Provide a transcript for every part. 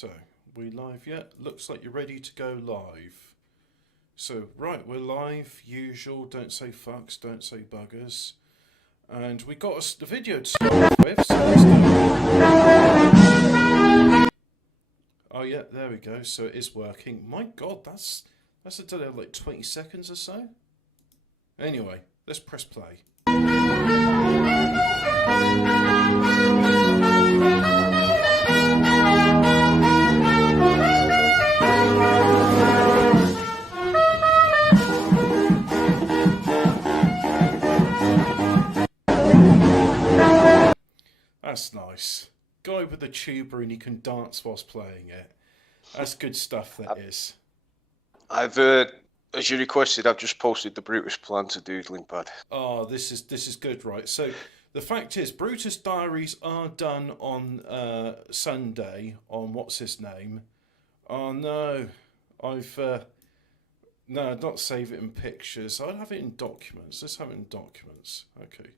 So, we live yet? Looks like you're ready to go live. So, right, we're live. Usual, don't say fucks, don't say buggers. And we got the video to start off with. So let's oh yeah, there we go. So it is working. My God, that's a delay of like 20 seconds or so. Anyway, let's press play. That's nice. Guy with the tuba and he can dance whilst playing it. That's good stuff, that is. I've, as you requested, I've just posted the Brutus plan to doodling pad. Oh, this is good, right? So the fact is, Brutus Diaries are done on Sunday on what's his name? Oh no, I've no, not save it in pictures. I'd have it in documents. Let's have it in documents. Okay,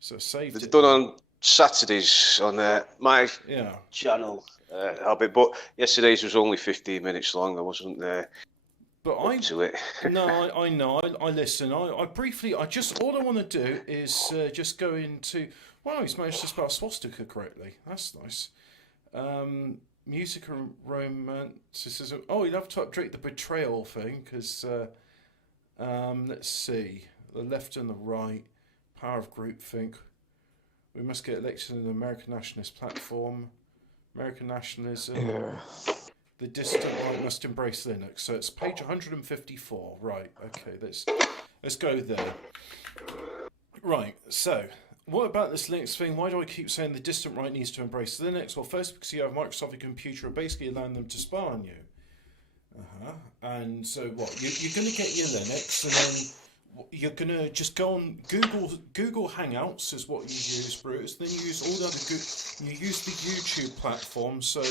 so saved It's it. done on Saturdays on my Yeah. channel. Habit, but yesterday's was only 15 minutes long. I wasn't there. But to it. No, I know. I listen. I briefly. I just all I want to do is just go into. Wow, he's managed to spell swastika correctly. That's nice. Music and romanticism. Oh, you'd have to update the betrayal thing because. Let's see. The left and the right. Power of groupthink. We must get elected in the American Nationalist platform. American Nationalism. Yeah. The distant right must embrace Linux. So it's page 154. Right. Okay. Let's go there. Right. So what about this Linux thing? Why do I keep saying the distant right needs to embrace Linux? Well, first because you have Microsoft computer are basically allowing them to spy on you. And so what? You're going to get your Linux, and then you're going to just go on Google Hangouts is what you use, Bruce. Then you use all the other you use the YouTube platform. So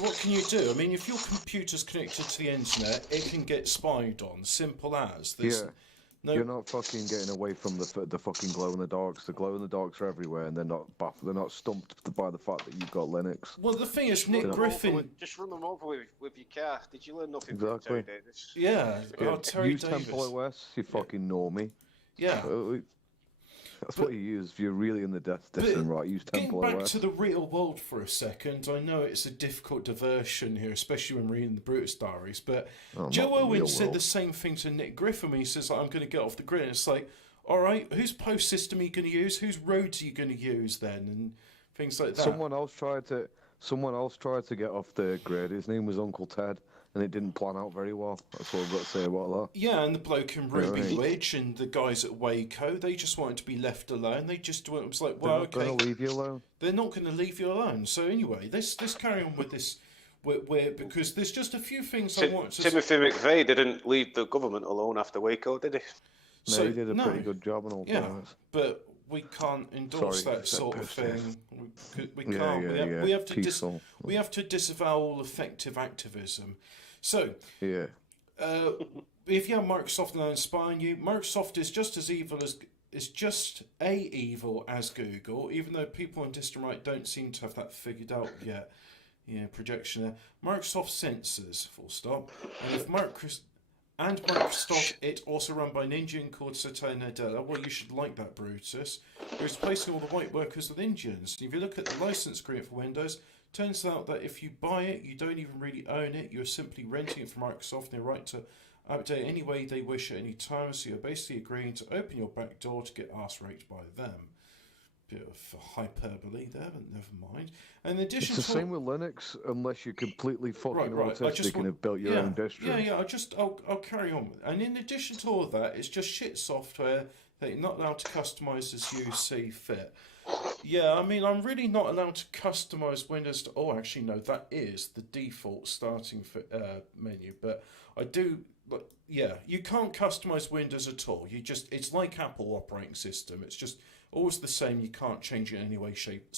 what can you do? I mean, if your computer's connected to the internet, it can get spied on. Simple as. You're not fucking getting away from the fucking glow in the darks. The glow in the darks are everywhere, and they're not stumped by the fact that you've got Linux. Well, the thing is, Nick Griffin. Just run them over with your car. Did you learn nothing Exactly. from Terry Davis? Yeah. Terry use Davis. Temple OS, you fucking normie. Yeah. That's what you use if you're really in the distant right. Use Temple OS. Getting back to the real world for a second, I know it's a difficult diversion here, especially when reading the Brutus Diaries, but Joe Owen said the same thing to Nick Griffin when he says, like, I'm going to get off the grid. And it's like, all right, whose post system are you going to use? Whose roads are you going to use then? And things like that. Someone else tried to get off the grid. His name was Uncle Ted. And it didn't plan out very well. That's what I've got to say about that. Yeah, and the bloke in Ruby Ridge and the guys at Waco, they just wanted to be left alone. They just was like, well, okay. They're not going to leave you alone. They're not going to leave you alone. So anyway, let's carry on with this, because there's just a few things I want to... Timothy McVeigh didn't leave the government alone after Waco, did he? No, he did a pretty good job and all. Yeah, but we can't endorse that sort of thing. We can't. We have to disavow all effective activism. So, if you have Microsoft now spying you, Microsoft is just as evil as Google, even though people on distant right don't seem to have that figured out yet. Yeah, projection there. Microsoft censors, full stop. And if Microsoft, it also run by an Indian called Satya Nadella. Well, you should like that, Brutus. They're replacing all the white workers with Indians. If you look at the license agreement for Windows, turns out that if you buy it, you don't even really own it. You're simply renting it from Microsoft. They right to update any way they wish at any time. So you're basically agreeing to open your back door to get arse raped by them. Bit of hyperbole there, but never mind. And in addition, it's the same with Linux, unless you're completely fucking autistic and have built your own distro. I'll carry on. And in addition to all of that, it's just shit software that you're not allowed to customize as you see fit. Yeah, I mean, I'm really not allowed to customize Windows. Oh, actually, no, that is the default starting menu. But I do, you can't customize Windows at all. It's like Apple operating system. It's just always the same. You can't change it in any way, shape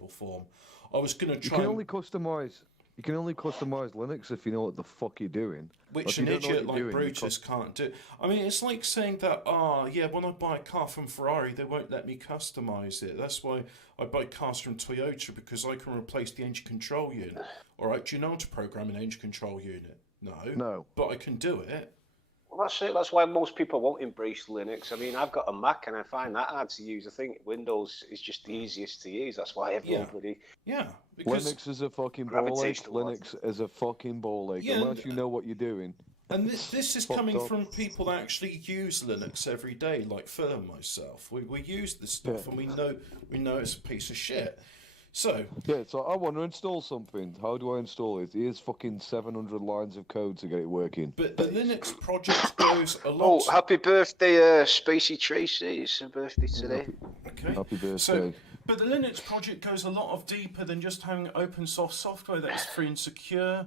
or form. I was going to try. You can only customize. You can only customize Linux if you know what the fuck you're doing. Which If you an don't know what idiot you're like doing, you Brutus can't do. I mean, it's like saying that, yeah, when I buy a car from Ferrari, they won't let me customize it. That's why I buy cars from Toyota, because I can replace the engine control unit. All right, do you know how to program an engine control unit? No. No. But I can do it. Well, that's it. That's why most people won't embrace Linux. I mean, I've got a Mac and I find that hard to use. I think Windows is just the easiest to use. That's why everybody Yeah, because Linux is a fucking ball ache. gravitates towards Linux is a fucking ball ache. Yeah, Unless you know what you're doing. and this is Fucked coming up. from people that actually use Linux every day, like Phil and myself. We use this stuff, Yeah. and we know it's a piece of shit. So Yeah, so I want to install something. How do I install it? Here's fucking 700 lines of code to get it working. but the Linux project goes a Oh, lot. happy birthday, Spacey Tracy. It's her birthday today. Okay. Happy birthday. So, but the Linux project goes a lot of deeper than just having open source software that is free and secure.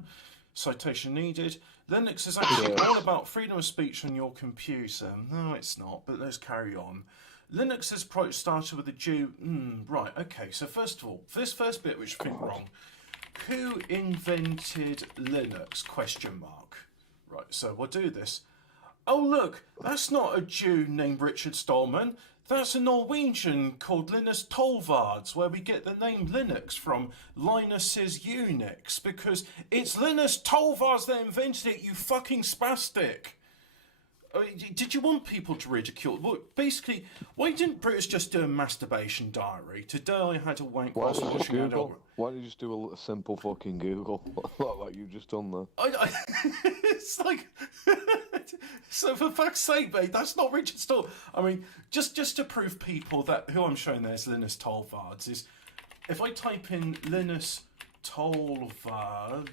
Citation needed. Linux is actually all about freedom of speech on your computer. No, it's not, but let's carry on. Linux's project started with a Jew. Right, okay, so first of all, for this first bit, which I think wrong, who invented Linux? Question mark. Right, so we'll do this. Oh, look, that's not a Jew named Richard Stallman. That's a Norwegian called Linus Torvalds, where we get the name Linux from Linus's Unix, because it's Linus Torvalds that invented it, you fucking spastic. Did you want people to ridicule? Well, basically, why didn't Brutus just do a masturbation diary? Today I had a wank Why whilst don't you just watching an Google? Why don't you just do a simple fucking Google like you've just done there? It's like, so for fuck's sake, mate, that's not Richard Stallman. I mean, just to prove people that who I'm showing there is Linus Torvalds, is if I type in Linus Torvalds,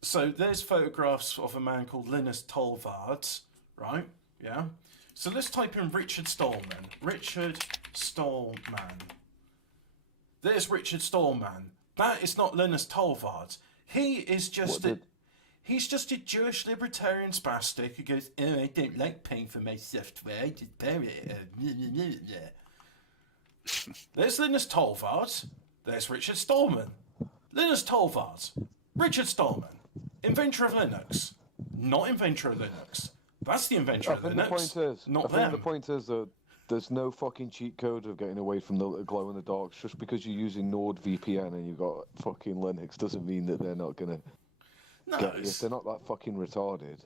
so there's photographs of a man called Linus Torvalds, right? Yeah. So let's type in Richard Stallman. Richard Stallman. There's Richard Stallman. That is not Linus Torvalds. He is just he's just a Jewish libertarian spastic who goes, oh, I don't like paying for my software, I just bury it. There's Linus Torvalds. There's Richard Stallman. Linus Torvalds. Richard Stallman. Inventor of Linux. Not inventor of Linux. That's the inventor of Linux. Not them. The point is that there's no fucking cheat code of getting away from the glow in the dark. Just because you're using NordVPN and you've got fucking Linux doesn't mean that they're not gonna get you. They're not that fucking retarded.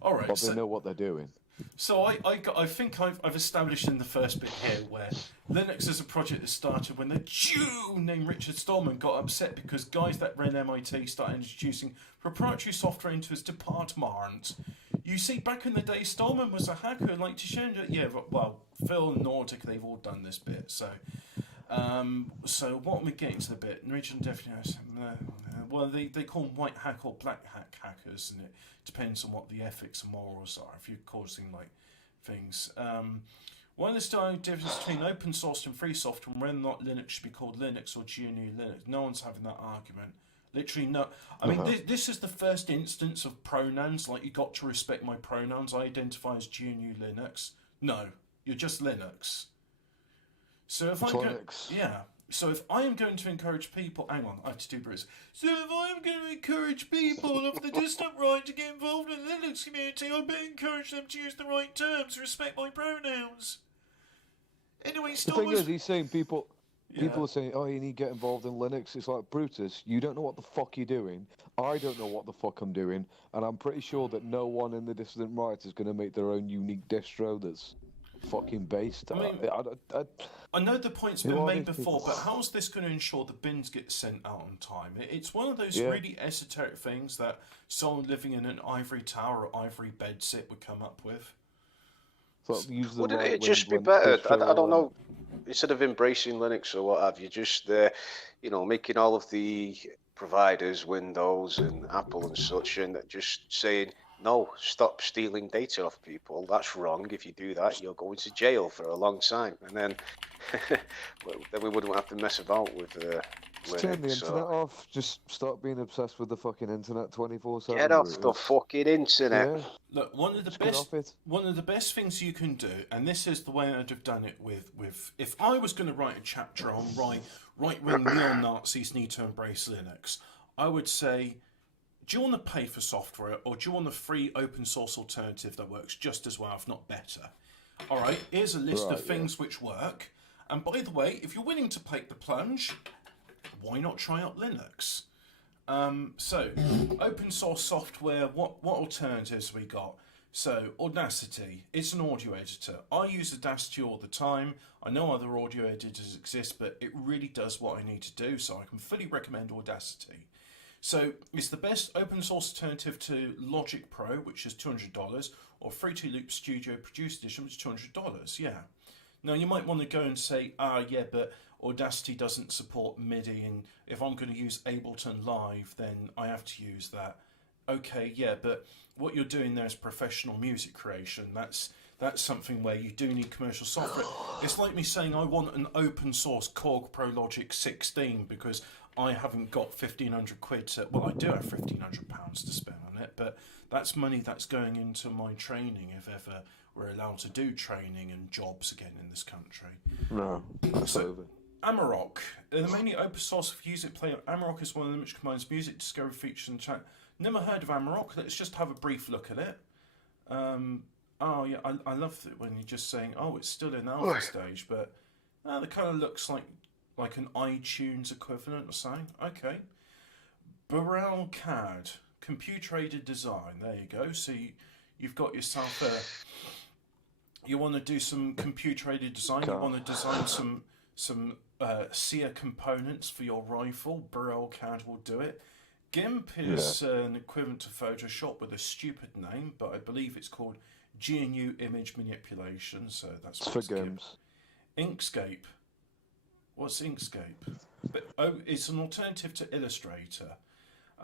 All right, but they know what they're doing. So I think I've established in the first bit here where Linux as a project that started when the Jew named Richard Stallman got upset because guys that ran MIT started introducing proprietary software into his department. You see, back in the day, Stallman was a hacker who liked to share. Yeah, well, Phil and Nordic, they've all done this bit. So what am we getting to the bit? Region definition. Well, they call them white hack or black hack hackers, and it depends on what the ethics and morals are. If you're causing like things. One of the starting difference between open source and free software, and whether or not Linux should be called Linux or GNU Linux. No one's having that argument. Literally no. I mean, this is the first instance of pronouns. Like, you got to respect my pronouns. I identify as GNU Linux. No, you're just Linux. So if So if I am going to encourage people, hang on, I have to do Bruce. So if I am going to encourage people of the distant right to get involved in the Linux community, I better encourage them to use the right terms, respect my pronouns. Anyway, the thing is, he's saying people are saying, oh, you need to get involved in Linux. It's like, Brutus, you don't know what the fuck you're doing. I don't know what the fuck I'm doing. And I'm pretty sure that no one in the dissident right is going to make their own unique distro that's fucking based. I mean, I know the point's been made before, but how's this going to ensure the bins get sent out on time? It's one of those really esoteric things that someone living in an ivory tower or ivory bedsit would come up with. So wouldn't it just be better? I don't know. Instead of embracing Linux or what have you, just making all of the providers, Windows and Apple and such, and just saying, no, stop stealing data off people. That's wrong. If you do that, you're going to jail for a long time. And then, then we wouldn't have to mess about with Just turn the Linux. internet So off. Just stop being obsessed with the fucking internet 24/7. get off the fucking internet. Yeah. Look, one of the Just get best off it. one of the best things you can do, and this is the way I'd have done it with if I was going to write a chapter on right wing neo Nazis need to embrace Linux, I would say, do you want to pay for software or do you want a free open source alternative that works just as well, if not better? All right, here's a list of things which work. And by the way, if you're willing to take the plunge, why not try out Linux? So, open source software, what alternatives we got? So, Audacity, it's an audio editor. I use Audacity all the time. I know other audio editors exist, but it really does what I need to do, so I can fully recommend Audacity. So, it's the best open source alternative to Logic Pro, which is $200, or Fruity Loop Studio Produced Edition, which is $200, yeah. Now, you might want to go and say, yeah, but Audacity doesn't support MIDI, and if I'm going to use Ableton Live, then I have to use that. Okay, yeah, but what you're doing there is professional music creation. That's something where you do need commercial software. It's like me saying I want an open source Korg Pro Logic 16 because I haven't got 1,500 quid to... Well, I do have £1,500 to spend on it, but that's money that's going into my training if ever we're allowed to do training and jobs again in this country. No, that's over. Amarok, the mainly open source music player. Amarok is one of them which combines music discovery features and chat. Never heard of Amarok. Let's just have a brief look at it. Oh yeah, I love it when you're just saying, oh, it's still in alpha stage, but it kind of looks like an iTunes equivalent or something. Okay. Burrell CAD, computer aided design. There you go. So you've got yourself a. You want to do some computer aided design. You want to design some SEER components for your rifle. Burrell CAD will do it. GIMP is an equivalent to Photoshop with a stupid name, but I believe it's called GNU Image Manipulation, so that's what it's GIMP. Inkscape. What's Inkscape? It's an alternative to Illustrator.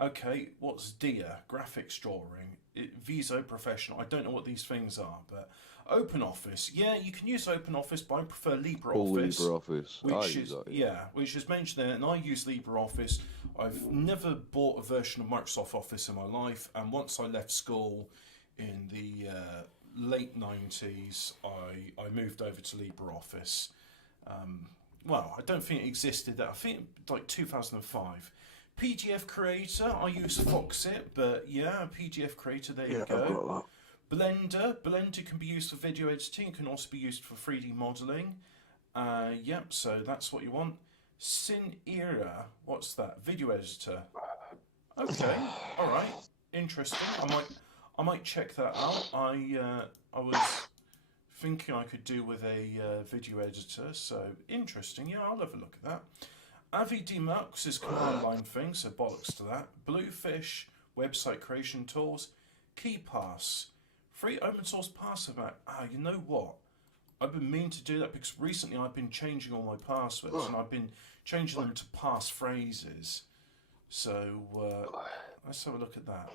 Okay, what's DIA? Graphics drawing. Viso Professional. I don't know what these things are, but OpenOffice. Yeah, you can use OpenOffice, but I prefer LibreOffice. LibreOffice. Which is mentioned there, and I use LibreOffice. I've never bought a version of Microsoft Office in my life, and once I left school in the late 90s, I moved over to LibreOffice. Well, I don't think it existed. I think like 2005. PDF Creator, I use Foxit, but yeah, PDF Creator, there you go. Blender can be used for video editing, it can also be used for 3D modeling. Yep, so that's what you want. Cinera, what's that? Video editor. Okay, alright, interesting. I might check that out. I was thinking I could do with a video editor, so interesting. Yeah, I'll have a look at that. AviDemux is command line thing, so bollocks to that. Bluefish, website creation tools. KeyPass, free open source password. You know what? I've been meaning to do that because recently I've been changing all my passwords and I've been changing them to passphrases. So let's have a look at that.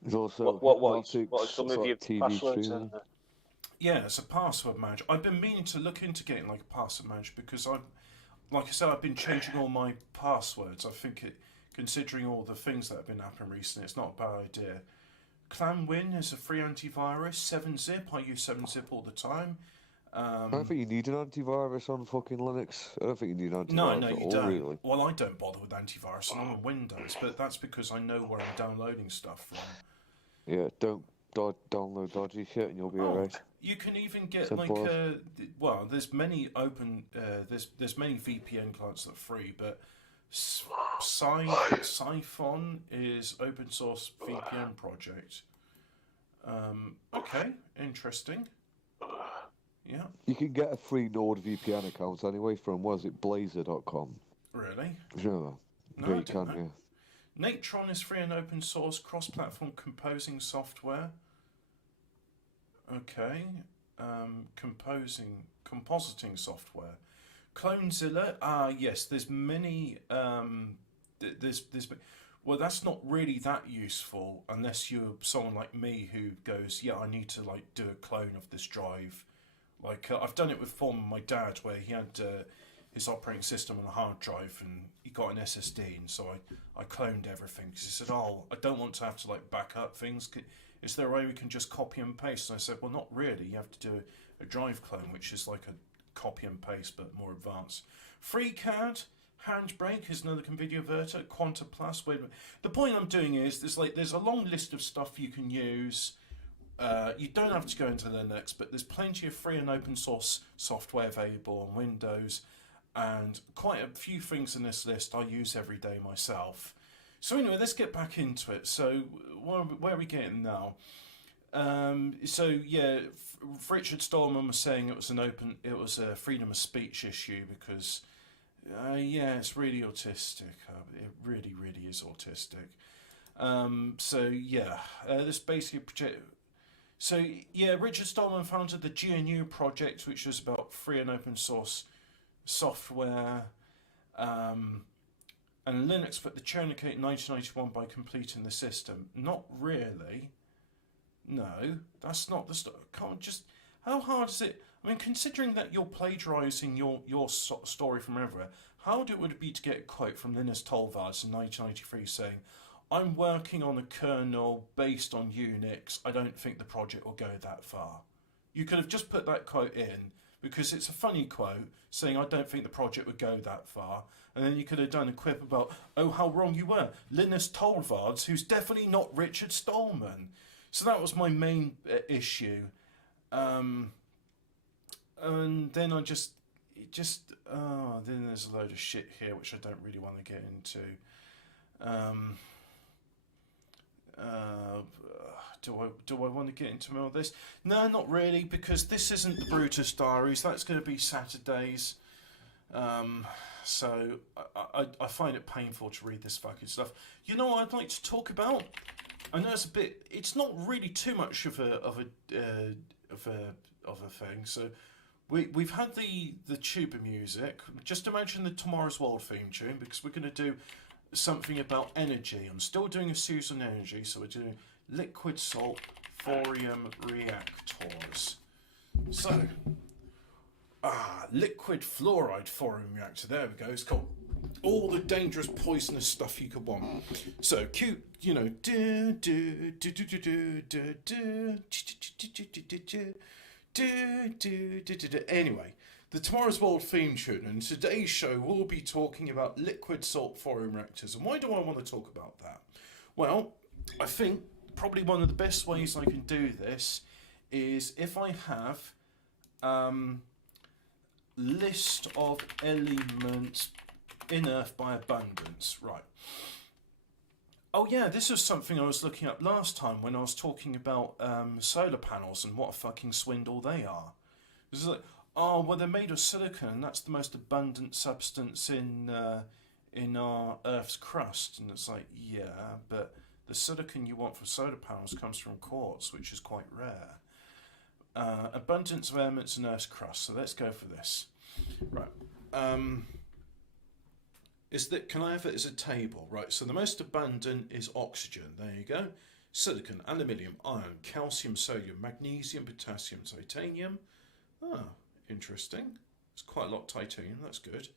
There's also what are some of your TV passwords? Yeah, it's a password manager. I've been meaning to look into getting like a password manager because like I said, I've been changing all my passwords. I think considering all the things that have been happening recently, it's not a bad idea. ClanWin is a free antivirus. 7-Zip, I use 7-Zip all the time. I don't think you need an antivirus on fucking Linux. I don't think you need an antivirus no, at you all, don't. really. Well, I don't bother with antivirus. I'm on Windows, but that's because I know where I'm downloading stuff from. Yeah, don't download dodgy shit and you'll be alright. You can even get Simple there's many there's many VPN clients that are free, but Siphon is open source VPN project. Okay, interesting. Yeah. You can get a free NordVPN account anyway from, blazer.com. Really? Yeah. No, Yeah, I you can, know. yeah. Natron is free and open source cross-platform composing software. Okay. Compositing software. Clonezilla. Yes, there's many. Well, that's not really that useful unless you're someone like me who goes, yeah, I need to do a clone of this drive. I've done it with my dad, where he had his operating system on a hard drive, and he got an SSD, and so I cloned everything, because he said, oh, I don't want to have to like back up things. Is there a way we can just copy and paste? And I said, well, not really. You have to do a drive clone, which is like a copy and paste, but more advanced. FreeCAD, Handbrake is another NVIDIA Verter, Quanta Plus. The point I'm doing is there's a long list of stuff you can use. You don't have to go into Linux, but there's plenty of free and open source software available on Windows, and quite a few things in this list I use every day myself. So anyway, let's get back into it. So where are we getting now? So yeah, Richard Stallman was saying it was a freedom of speech issue because yeah, it's really autistic. It really, really is autistic. So yeah, this basically So yeah, Richard Stallman founded the GNU project, which was about free and open source software. And Linux put the Chernikate in 1991 by completing the system. Not really. No, that's not the story. Can't just. How hard is it? I mean, considering that you're plagiarising your story from everywhere, how hard it would be to get a quote from Linus Torvalds in 1993 saying, "I'm working on a kernel based on Unix. I don't think the project will go that far." You could have just put that quote in because it's a funny quote saying, "I don't think the project would go that far." And then you could have done a quip about, "Oh, how wrong you were. Linus Torvalds, who's definitely not Richard Stallman." So that was my main issue. And then then there's a load of shit here which I don't really want to get into. Do I want to get into all this? No, not really, because this isn't the Brutus Diaries. That's going to be Saturdays. So I find it painful to read this fucking stuff. You know what I'd like to talk about? I know it's not really too much of a thing. So we've had the tuba music. Just imagine the Tomorrow's World theme tune, because we're going to do something about energy. I'm still doing a series on energy, so we're doing liquid salt thorium reactors. So liquid fluoride thorium reactor, there we go. It's got all the dangerous poisonous stuff you could want. So cute, you know, anyway, the Tomorrow's World theme tune, and today's show we'll be talking about liquid salt thorium reactors. And why do I want to talk about that? Well, I think probably one of the best ways I can do this is if I have list of elements in Earth by abundance. Right. Oh yeah, this was something I was looking up last time when I was talking about solar panels and what a fucking swindle they are. This is like, oh well, they're made of silicon, and that's the most abundant substance in our Earth's crust. And it's like, yeah, but the silicon you want for solar panels comes from quartz, which is quite rare. Abundance of elements in Earth's crust. So let's go for this. Right. Can I have it as a table? Right. So the most abundant is oxygen. There you go. Silicon, aluminium, iron, calcium, sodium, magnesium, potassium, titanium. Oh, interesting. It's quite a lot of titanium. That's good.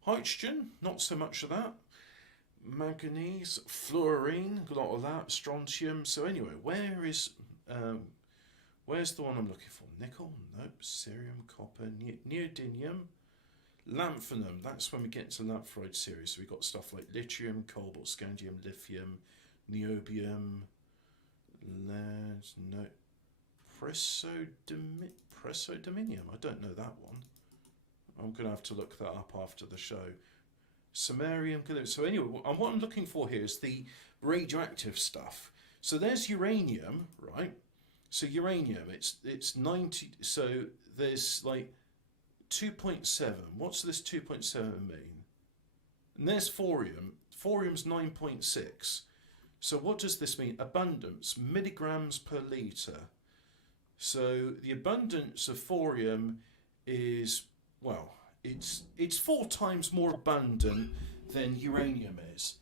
Hydrogen, not so much of that. Manganese, fluorine, a lot of that. Strontium. So anyway, where's the one I'm looking for? Nickel? Nope. Cerium, copper, neodymium, lanthanum. That's when we get into the lamphoride series. So we've got stuff like lithium, cobalt, scandium, lithium, niobium, lead, no, praseodymium. I don't know that one. I'm going to have to look that up after the show. Samarium. So anyway, what I'm looking for here is the radioactive stuff. So there's uranium, right? So uranium, it's 90. So there's like 2.7. What's this 2.7 mean? And there's thorium. Thorium's 9.6. So what does this mean? Abundance, milligrams per litre. So the abundance of thorium is, well, it's 4 times more abundant than uranium is.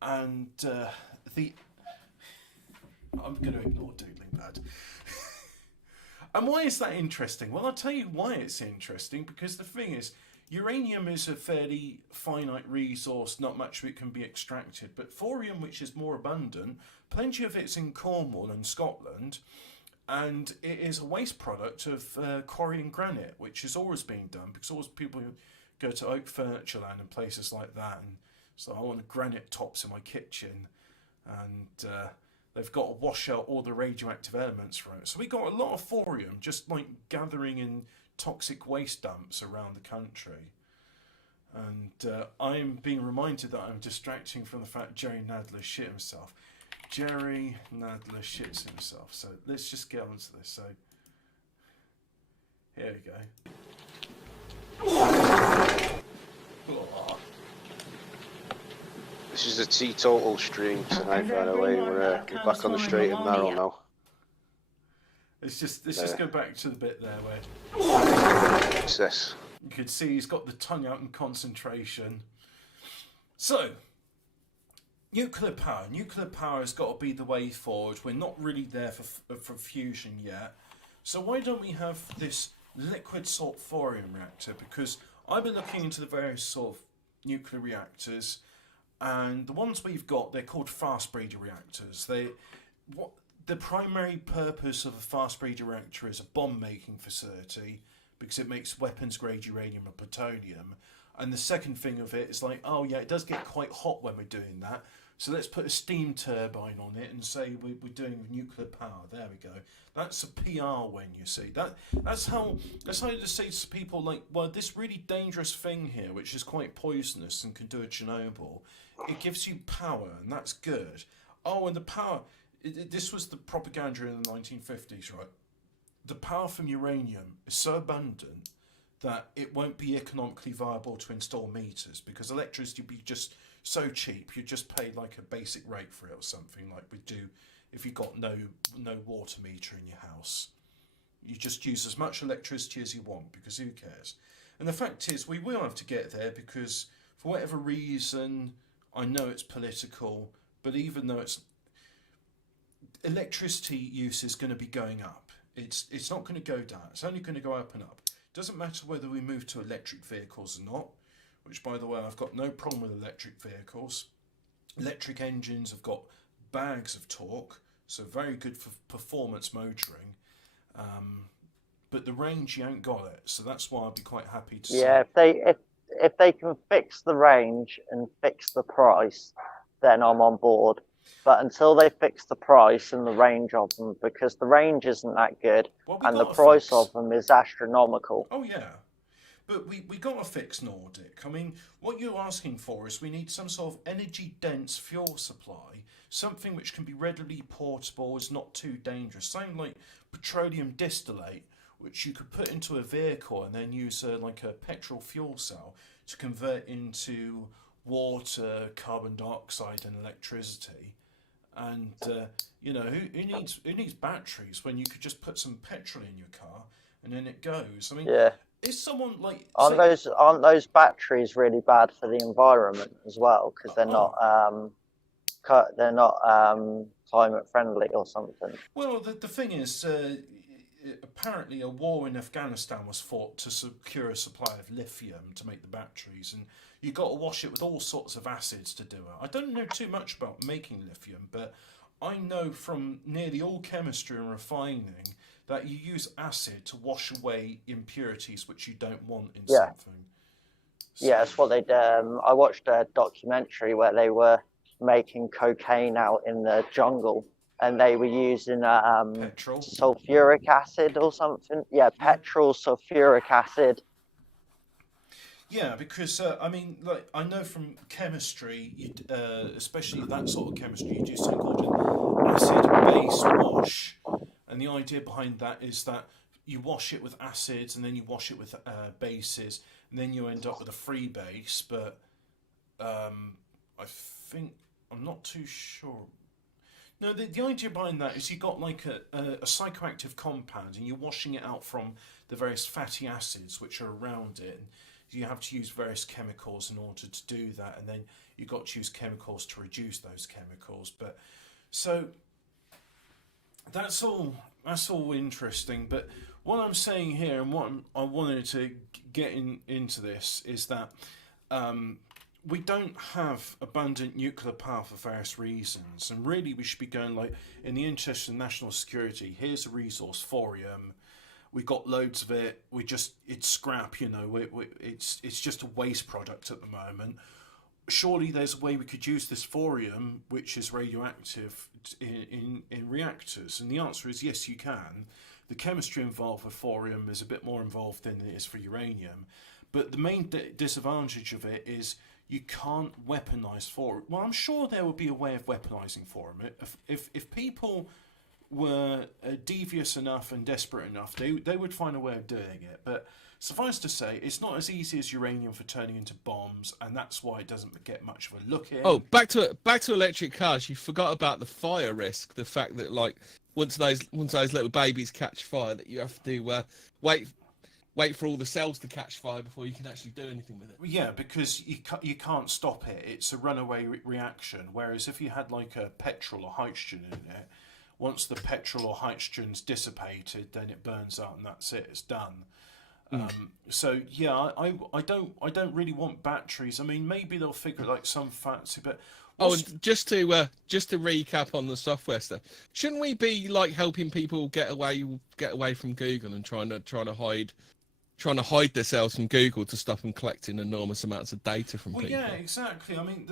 And I'm going to ignore Doodling Bad. And why is that interesting? Well, I'll tell you why it's interesting, because the thing is, uranium is a fairly finite resource, not much of it can be extracted, but thorium, which is more abundant, plenty of it's in Cornwall and Scotland, and it is a waste product of quarrying granite, which is always being done, because always people go to Oak Furniture Land and places like that, and so I want granite tops in my kitchen, and they've got to wash out all the radioactive elements from it. So we got a lot of thorium just like gathering in toxic waste dumps around the country. And I'm being reminded that I'm distracting from the fact Jerry Nadler shit himself. Jerry Nadler shits himself. So let's just get on to this. So here we go. This is a teetotal stream tonight, by the way. We're back on the straight and narrow now. Let's just go back to the bit there where What's this? You can see he's got the tongue out in concentration. So, nuclear power. Nuclear power has got to be the way forward. We're not really there for fusion yet. So why don't we have this liquid salt thorium reactor? Because I've been looking into the various sort of nuclear reactors, and the ones we've got, they're called fast breeder reactors. The primary purpose of a fast breeder reactor is a bomb making facility, because it makes weapons grade uranium and plutonium. And the second thing of it is like, oh yeah, it does get quite hot when we're doing that, so let's put a steam turbine on it and say we're doing nuclear power. There we go. That's a PR win, you see. That's how you just say to people like, well, this really dangerous thing here, which is quite poisonous and can do a Chernobyl, it gives you power, and that's good. Oh, and the power, this was the propaganda in the 1950s, right? The power from uranium is so abundant that it won't be economically viable to install meters, because electricity would be just so cheap, you just pay like a basic rate for it or something, like we do if you've got no water meter in your house. You just use as much electricity as you want, because who cares? And the fact is, we will have to get there, because for whatever reason, I know it's political, but even though it's electricity use is going to be going up. It's not going to go down. It's only going to go up and up. Doesn't matter whether we move to electric vehicles or not, which, by the way, I've got no problem with electric vehicles. Electric engines have got bags of torque, so very good for performance motoring. But the range, you ain't got it, so that's why I'd be quite happy to see. Yeah, if they can fix the range and fix the price, then I'm on board. But until they fix the price and the range of them, because the range isn't that good, and the price of them is astronomical. Oh yeah, but we got to fix Nordic. I mean, what you're asking for is we need some sort of energy-dense fuel supply, something which can be readily portable, is not too dangerous. Something like petroleum distillate, which you could put into a vehicle and then use like a petrol fuel cell to convert into water, carbon dioxide, and electricity. And you know, who needs batteries when you could just put some petrol in your car and then it goes? I mean, yeah. Is someone like aren't those batteries really bad for the environment as well, because they're not climate friendly or something? Well, the thing is, apparently a war in Afghanistan was fought to secure a supply of lithium to make the batteries, and you got to wash it with all sorts of acids to do it. I don't know too much about making lithium, but I know from nearly all chemistry and refining that you use acid to wash away impurities which you don't want in something. So, yeah, that's what they did. I watched a documentary where they were making cocaine out in the jungle, and they were using petrol, sulfuric acid or something. Yeah, petrol, sulfuric acid. Yeah, because I mean, like, I know from chemistry, especially that sort of chemistry, you do something called an acid-base wash, and the idea behind that is that you wash it with acids and then you wash it with bases, and then you end up with a free base. But I think I'm not too sure. No, the idea behind that is you got like a psychoactive compound, and you're washing it out from the various fatty acids which are around it. And you have to use various chemicals in order to do that, and then you've got to use chemicals to reduce those chemicals. But so that's all interesting. But what I'm saying here, and I wanted to get into this, is that we don't have abundant nuclear power for various reasons, and really we should be going like, in the interest of national security, here's a resource, thorium. We got loads of it. It's scrap, you know. It's just a waste product at the moment. Surely there's a way we could use this thorium, which is radioactive, in reactors. And the answer is yes, you can. The chemistry involved with thorium is a bit more involved than it is for uranium. But the main disadvantage of it is you can't weaponize thorium. Well, I'm sure there would be a way of weaponizing thorium. If people were devious enough and desperate enough, they would find a way of doing it. But suffice to say, it's not as easy as uranium for turning into bombs, and that's why it doesn't get much of a look in. Oh, back to electric cars. You forgot about the fire risk. The fact that like once those little babies catch fire, that you have to wait for all the cells to catch fire before you can actually do anything with it. Yeah, because you can't stop it. It's a runaway reaction. Whereas if you had like a petrol or hydrogen in it, once the petrol or hydrogen's dissipated, then it burns out and that's it. It's done. So yeah, I don't really want batteries. I mean, maybe they'll figure like some fancy, but and just to recap on the software stuff, shouldn't we be like helping people get away from Google and trying to hide themselves from Google to stop them collecting enormous amounts of data from people? Yeah, exactly. I mean,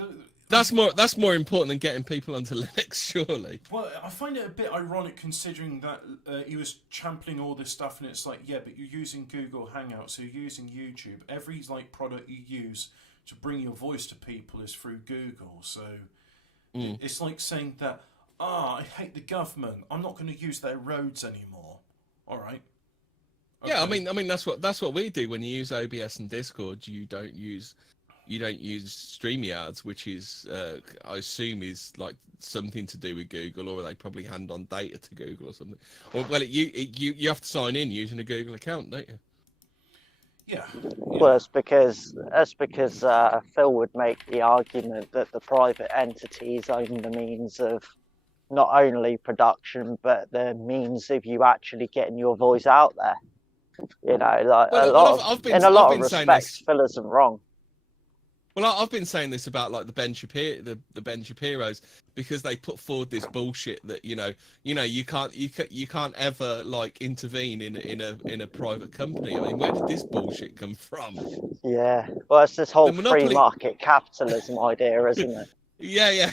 that's more important than getting people onto Linux, surely. Well, I find it a bit ironic considering that he was championing all this stuff, and it's like, yeah, but you're using Google Hangouts, so you're using YouTube. Every like product you use to bring your voice to people is through Google. So it's like saying that, I hate the government. I'm not going to use their roads anymore. All right. Okay. Yeah, I mean that's what we do when you use OBS and Discord. You don't use StreamYards, which is I assume is like something to do with Google, or they probably hand on data to Google or something. Or well, you have to sign in using a Google account, don't you? Yeah. Well, that's because Phil would make the argument that the private entities own the means of not only production but the means of you actually getting your voice out there. You know, like in a lot of respects, Phil isn't wrong. Well, I've been saying this about like the Ben Shapiros, because they put forward this bullshit that you can't ever like intervene in a private company. I mean, where did this bullshit come from? Yeah, well, it's this whole free market capitalism idea, isn't it? Yeah.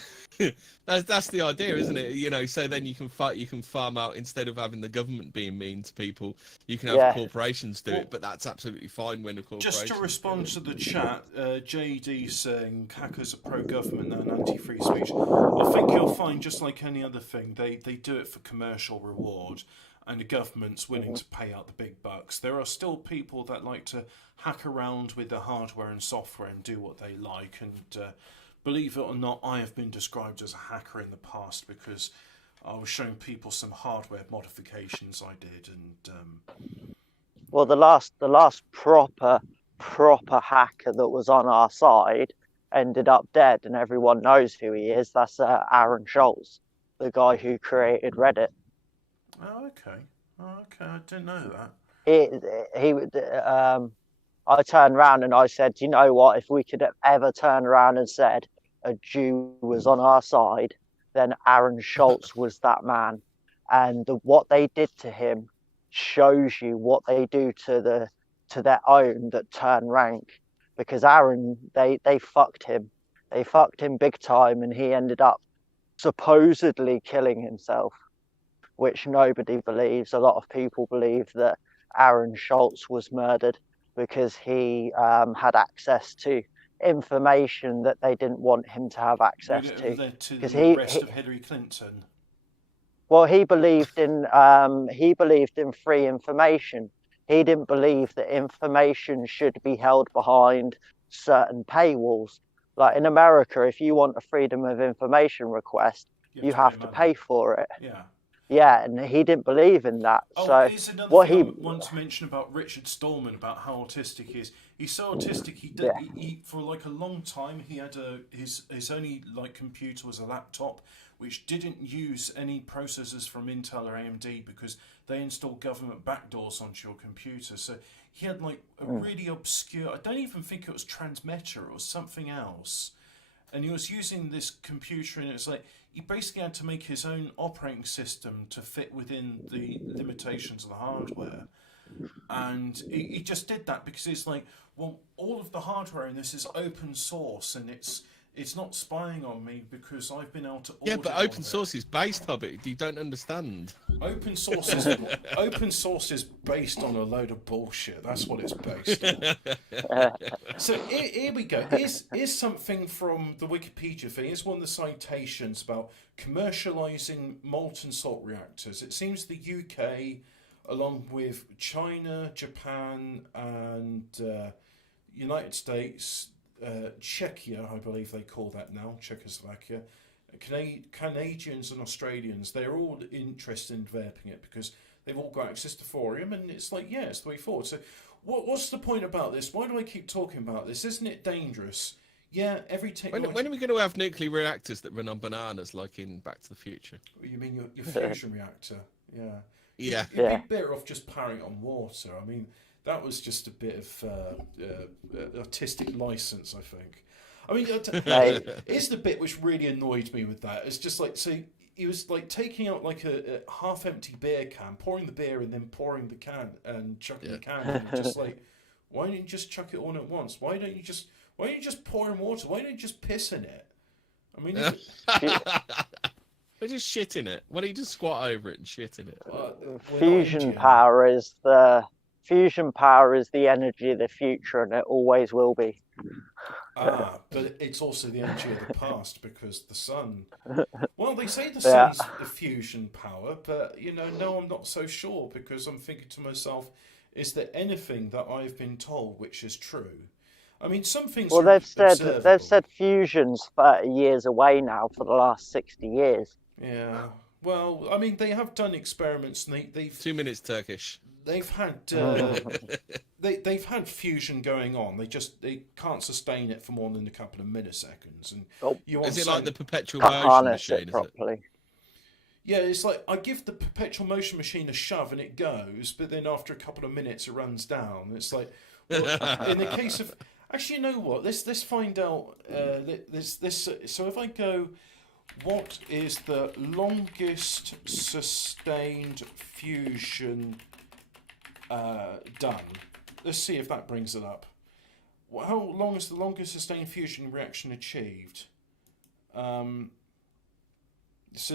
That's the idea, isn't it? You know, so then you can farm out, instead of having the government being mean to people, you can have corporations do it, but that's absolutely fine when a corporation. Just to respond to the chat, JD saying hackers are pro-government and anti-free speech. I think you'll find, just like any other thing, they do it for commercial reward, and the government's willing to pay out the big bucks. There are still people that like to hack around with the hardware and software and do what they like, and believe it or not, I have been described as a hacker in the past because I was showing people some hardware modifications I did, and well, the last proper hacker that was on our side ended up dead, and everyone knows who he is. That's Aaron Schultz, the guy who created Reddit. Oh, okay, I didn't know that. I turned around and I said, you know what, if we could have ever turned around and said a Jew was on our side, then Aaron Schultz was that man. And what they did to him shows you what they do to their own that turn rank. Because Aaron, they fucked him. They fucked him big time, and he ended up supposedly killing himself, which nobody believes. A lot of people believe that Aaron Schultz was murdered because he had access to information that they didn't want him to have access to. Because the arrest of Hillary Clinton. Well, he believed in free information. He didn't believe that information should be held behind certain paywalls. Like in America, if you want a freedom of information request, you have to pay for it. Yeah. Yeah, and he didn't believe in that. Oh, So here's another what thing he I want to mention about Richard Stallman, about how autistic he is. He's so autistic. Yeah. He for like a long time he had his only like computer was a laptop, which didn't use any processors from Intel or AMD because they install government backdoors onto your computer. So he had like a really obscure. I don't even think it was Transmitter or something else, and he was using this computer, and it's like he basically had to make his own operating system to fit within the limitations of the hardware. And he just did that because it's like, well, all of the hardware in this is open source, and it's not spying on me because I've been able to audit. Yeah, but open source is based on it. You don't understand. Open source is based on a load of bullshit. That's what it's based on. So here we go. Here's something from the Wikipedia thing. It's one of the citations about commercializing molten salt reactors. It seems the UK, along with China, Japan, and United States, Czechia, I believe they call that now, Czechoslovakia, Canadians and Australians, they're all interested in developing it because they've all got access to thorium, and it's like, yeah, it's the way forward. So what's the point about this? Why do I keep talking about this? Isn't it dangerous? Yeah, every technology... When are we going to have nuclear reactors that run on bananas like in Back to the Future? You mean your fusion reactor? Yeah. Yeah. You'd be better off just powering it on water. I mean, that was just a bit of artistic license, I think. I mean, here's the bit which really annoyed me with that. It's just like, so he was like taking out like a half-empty beer can, pouring the beer and then pouring the can and chucking the can in. And just like, why don't you just chuck it on at once? Why don't you just pour in water? Why don't you just piss in it? I mean, They just shit in it. Why don't you just squat over it and shit in it? Fusion power is the energy of the future, and it always will be. But it's also the energy of the past because the sun. Well, they say the sun's the fusion power, but no, I'm not so sure because I'm thinking to myself, is there anything that I've been told which is true? I mean, some things. Well, they've said fusion's 30 years away now for the last 60 years. Yeah. Well, I mean, they have done experiments, and they've 2 minutes Turkish. They've had they've had fusion going on. They can't sustain it for more than a couple of milliseconds. And is it like the perpetual motion machine? Properly. Yeah, it's like I give the perpetual motion machine a shove and it goes, but then after a couple of minutes it runs down. It's like, well, in the case of actually, you know what? Let's find out. So if I go, what is the longest sustained fusion done? Let's see if that brings it up. How long is the longest sustained fusion reaction achieved? So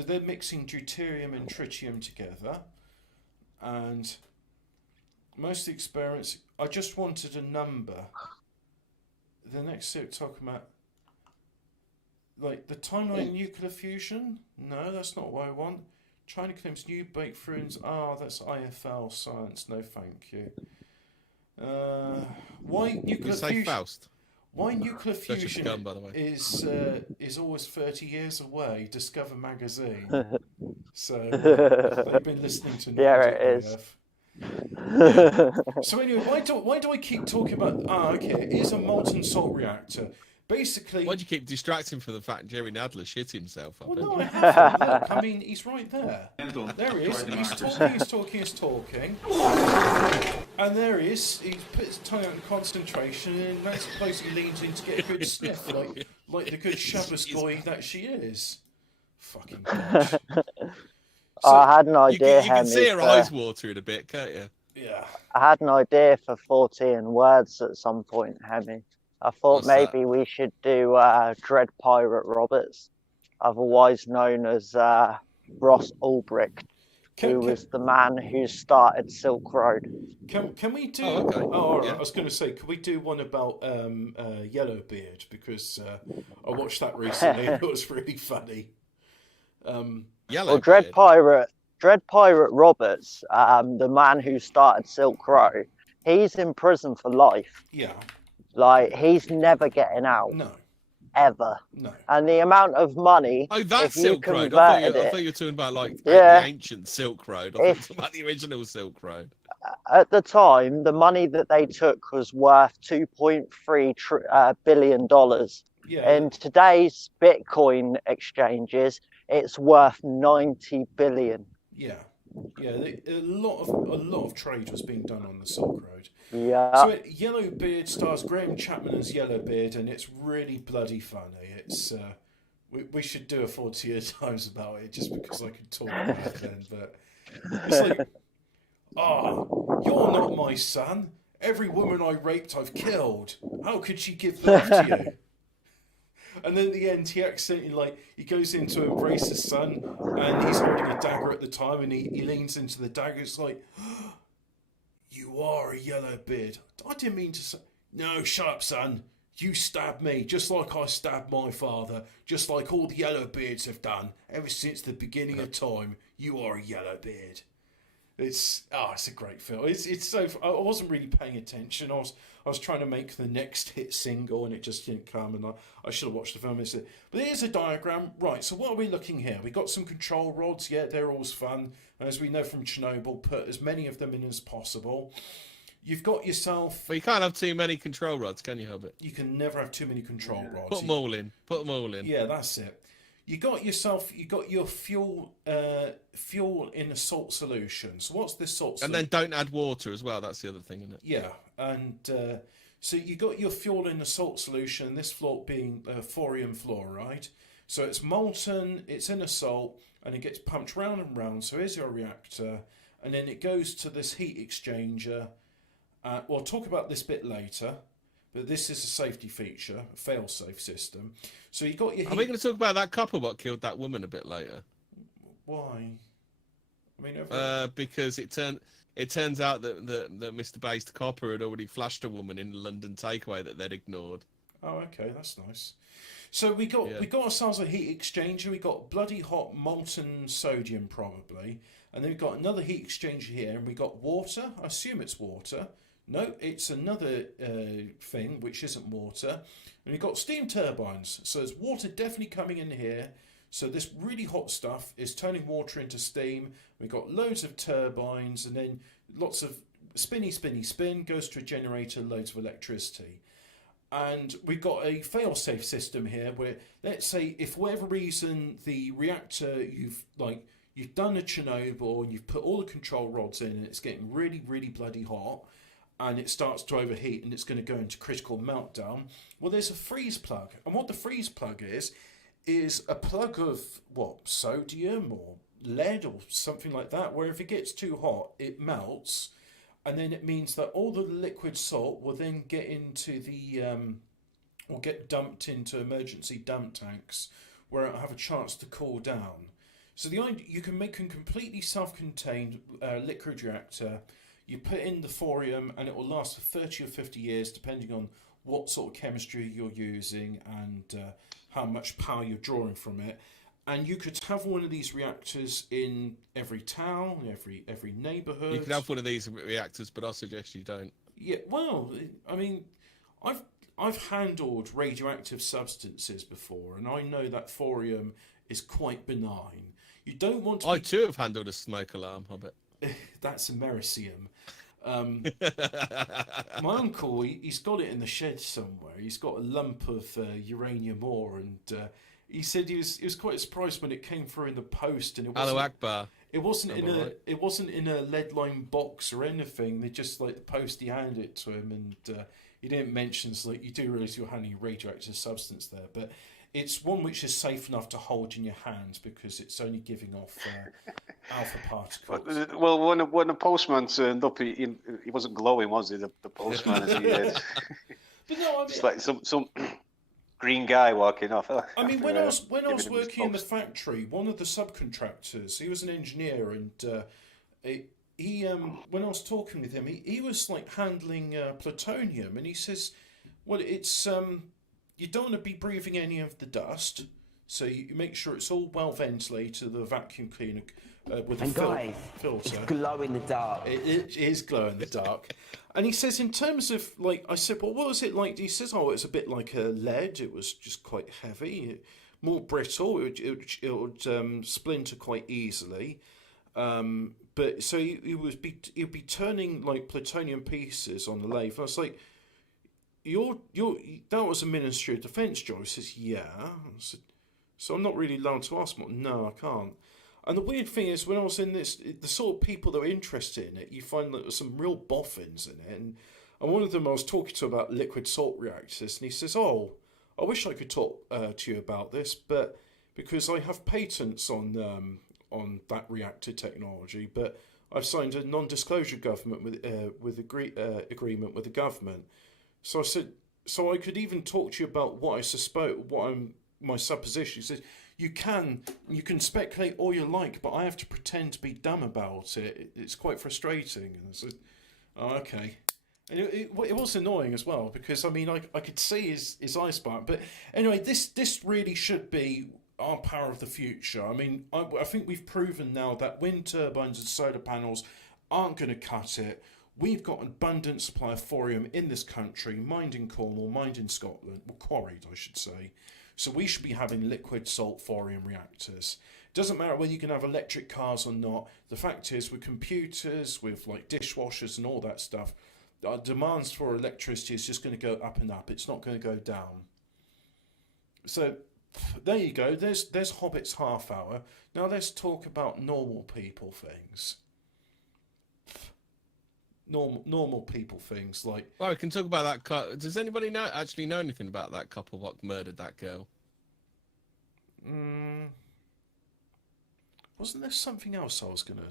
they're mixing deuterium and tritium together, and most of the experiments. I just wanted a number. The next thing talking about, like the timeline nuclear fusion. No, that's not what I want. China claims new breakthroughs. That's IFL science. No, thank you. Why nuclear fusion? Faust. Why nuclear fusion gun, by the way. is always 30 years away? Discover magazine. So they've been listening to. Yeah, it is. Yeah. So anyway, why do I keep talking about? Okay, it is a molten salt reactor. Basically, why do you keep distracting from the fact Jerry Nadler shit himself? Well, no, I haven't. Look, I mean, he's right there. There he is. He's talking. And there he is. He's put his tongue out in concentration, and I suppose he leans in to get a good sniff, like the good Shabbos goy that she is. Fucking bitch. So, I had an idea. You can see her eyes watering a bit, can't you? Yeah. I had an idea for 14 words at some point, Hemi. I thought maybe we should do Dread Pirate Roberts, otherwise known as Ross Ulbricht, who was the man who started Silk Road. Can we do? Oh, okay. All right. Yeah. I was going to say, can we do one about Yellowbeard, because I watched that recently and it was really funny. Well, Dread Pirate Roberts, the man who started Silk Road, he's in prison for life. Yeah. Like, he's never getting out. No. ever. No. And the amount of money, Oh, that's if you Silk Road. converted I thought it, you were talking about like Yeah. the ancient Silk Road. I thought you were if talking about the original Silk Road. at the time the money that they took was worth $2.3 billion. Yeah. In today's Bitcoin exchanges, it's worth 90 billion. Yeah. Yeah, a lot of trade was being done on the Silk Road. Yeah. So Yellowbeard stars Graham Chapman as Yellowbeard, and it's really bloody funny. It's we should do a 40 times about it just because I could talk about it then. But it's like, you're not my son. Every woman I raped, I've killed. How could she give birth to you? And then at the end, he accidentally, he goes in to embrace his son, and he's holding a dagger at the time, and he leans into the dagger. It's like, you are a Yellowbeard. I didn't mean to say. No, shut up, son. You stabbed me, just like I stabbed my father, just like all the Yellowbeards have done ever since the beginning of time. You are a Yellowbeard. It's a great film. It's so. I wasn't really paying attention. I was trying to make the next hit single, and it just didn't come. And I should have watched the film. But here's a diagram, right? So what are we looking here? We got some control rods. Yeah, they're always fun. And as we know from Chernobyl, put as many of them in as possible. You've got yourself. But you can't have too many control rods, can you, Hobbit? You can never have too many control rods. Put them all in. Put them all in. Yeah, that's it. You got your fuel in a salt solution. So what's this salt solution? And then don't add water as well. That's the other thing, isn't it? Yeah, and so you got your fuel in a salt solution. This float being thorium fluoride. So it's molten. It's in a salt, and it gets pumped round and round. So here's your reactor, and then it goes to this heat exchanger. We'll talk about this bit later. But this is a safety feature, a fail-safe system. So you got your. Are we going to talk about that couple what killed that woman a bit later? Why? I mean, because it turns out that Mr. Based Copper had already flashed a woman in the London takeaway that they'd ignored. Oh, okay, that's nice. So we got ourselves a heat exchanger. We got bloody hot molten sodium probably, and then we got another heat exchanger here, and we got water. I assume it's water. No, it's another thing which isn't water. And you've got steam turbines. So there's water definitely coming in here. So this really hot stuff is turning water into steam. We've got loads of turbines, and then lots of spinny, spin, goes to a generator, loads of electricity. And we've got a fail-safe system here where, let's say, if for whatever reason the reactor, you've done a Chernobyl and you've put all the control rods in and it's getting really, really bloody hot, and it starts to overheat and it's going to go into critical meltdown. Well, there's a freeze plug. And what the freeze plug is a plug of, sodium or lead or something like that, where if it gets too hot, it melts. And then it means that all the liquid salt will then get into or get dumped into emergency dump tanks where it'll have a chance to cool down. So the idea, you can make a completely self-contained liquid reactor. You put in the thorium and it will last for 30 or 50 years depending on what sort of chemistry you're using and how much power you're drawing from it. And you could have one of these reactors in every town, every neighbourhood. You could have one of these reactors, but I suggest you don't. Yeah, well, I mean, I've handled radioactive substances before, and I know that thorium is quite benign. You don't want to. I too have handled a smoke alarm, Hobbit. That's Americium. My uncle, he's got it in the shed somewhere. He's got a lump of uranium ore, and he said he was quite surprised when it came through in the post, and it wasn't in a lead-lined box or anything. They just the post, he handed it to him, and he didn't mention you do realise you're handling a radioactive substance there, but it's one which is safe enough to hold in your hands because it's only giving off alpha particles. Well, when the postman turned up, he wasn't glowing, was he? The postman, as he did. But no, I mean, it's like some green guy walking off. I mean, when I was working in the factory, one of the subcontractors, he was an engineer, and he when I was talking with him, he was handling plutonium, and he says, well, it's you don't want to be breathing any of the dust. So you make sure it's all well ventilated, the vacuum cleaner with And a guys, filter. it's glow in the dark. It is glow in the dark. And he says, in terms of, like, I said, well, what was it like? He says, oh, it's a bit like a lead. It was just quite heavy, more brittle. It would splinter quite easily. But so he'd be turning, like, plutonium pieces on the lathe. And I was like, that was a Ministry of Defence job. He says, yeah. I said, so I'm not really allowed to ask more. No, I can't. And the weird thing is, when I was in this, the sort of people that are interested in it, you find that there's some real boffins in it. And one of them I was talking to about liquid salt reactors, and he says, oh, I wish I could talk to you about this, but because I have patents on that reactor technology, but I've signed a non-disclosure agreement with the government. So I said, so I could even talk to you about what I suspect, my supposition. He says, you can speculate all you like, but I have to pretend to be dumb about it. It's quite frustrating. And I said, oh, okay. And it was annoying as well, because, I mean, I could see his eyes spark. But anyway, this really should be our power of the future. I mean, I think we've proven now that wind turbines and solar panels aren't going to cut it. We've got an abundant supply of thorium in this country, mined in Cornwall, mined in Scotland, well, quarried, I should say. So we should be having liquid salt thorium reactors. Doesn't matter whether you can have electric cars or not. The fact is, with computers, with like dishwashers and all that stuff, our demands for electricity is just going to go up and up. It's not going to go down. So there you go. There's Hobbit's half hour. Now let's talk about normal people things. Normal people things like. Well, we can talk about that. Does anybody actually know anything about that couple what murdered that girl? Wasn't there something else I was gonna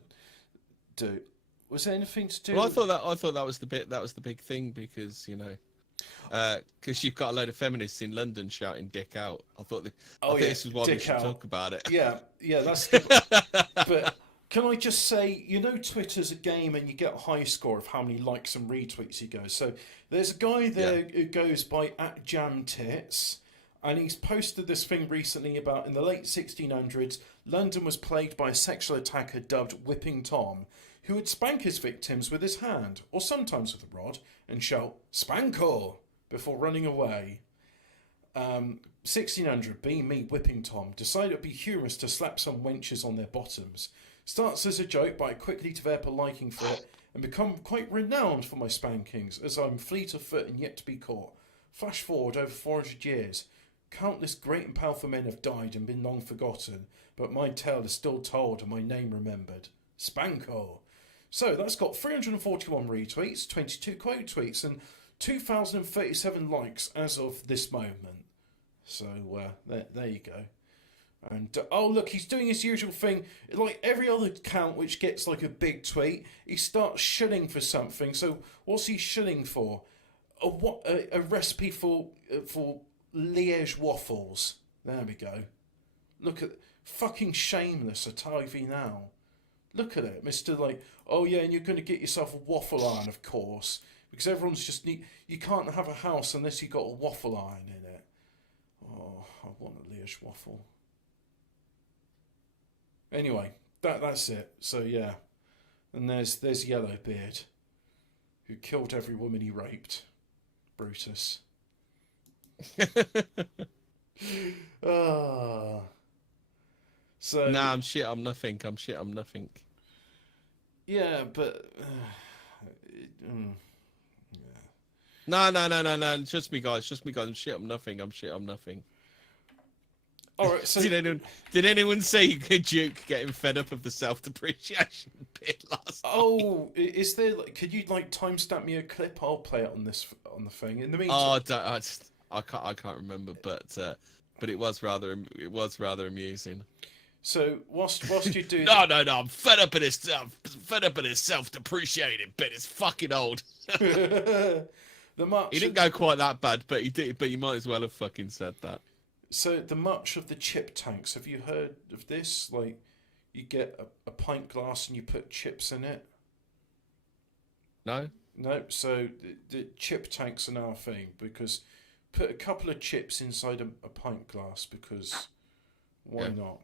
do? Was there anything to do? Well, I thought that was the bit. That was the big thing, because because you've got a load of feminists in London shouting "dick out." I thought this is why we should talk about it. Yeah, that's. But can I just say, Twitter's a game, and you get a high score of how many likes and retweets he goes. So there's a guy there who goes by @JamTits, and he's posted this thing recently about in the late 1600s, London was plagued by a sexual attacker dubbed Whipping Tom, who would spank his victims with his hand, or sometimes with a rod, and shout "Spanko" before running away. 1600, being me, Whipping Tom, decided it'd be humorous to slap some wenches on their bottoms. Starts as a joke, but I quickly develop a liking for it and become quite renowned for my spankings, as I'm fleet of foot and yet to be caught. Flash forward over 400 years. Countless great and powerful men have died and been long forgotten, but my tale is still told and my name remembered. Spanko. So that's got 341 retweets, 22 quote tweets, and 2,037 likes as of this moment. So there you go. And oh look, he's doing his usual thing. Like every other account which gets like a big tweet, he starts shilling for something. So what's he shilling for? A recipe for Liège waffles. There we go. Look at fucking shameless. I tell you now. Look at it, Mr. Like, oh yeah, and you're going to get yourself a waffle iron, of course, because everyone's just need. You can't have a house unless you got a waffle iron in it. Oh, I want a Liège waffle. Anyway, that's it. So yeah, and there's Yellowbeard, who killed every woman he raped. Brutus. So nah, I'm shit. I'm nothing. Yeah, but yeah. No. It's just me, guys. I'm shit. I'm nothing. All right. So did anyone see Duke getting fed up of the self-depreciation bit last night? Oh, is there? Could you timestamp me a clip? I'll play it on the thing. In the meantime, I can't remember, but it was rather amusing. So whilst you do no, I'm fed up of this self-depreciating bit. It's fucking old. The march. He didn't go quite that bad, but he did. But you might as well have fucking said that. So the march of the chip tanks. Have you heard of this? Like, you get a pint glass and you put chips in it. No. So the chip tanks are now a thing, because put a couple of chips inside a pint glass, because Why not?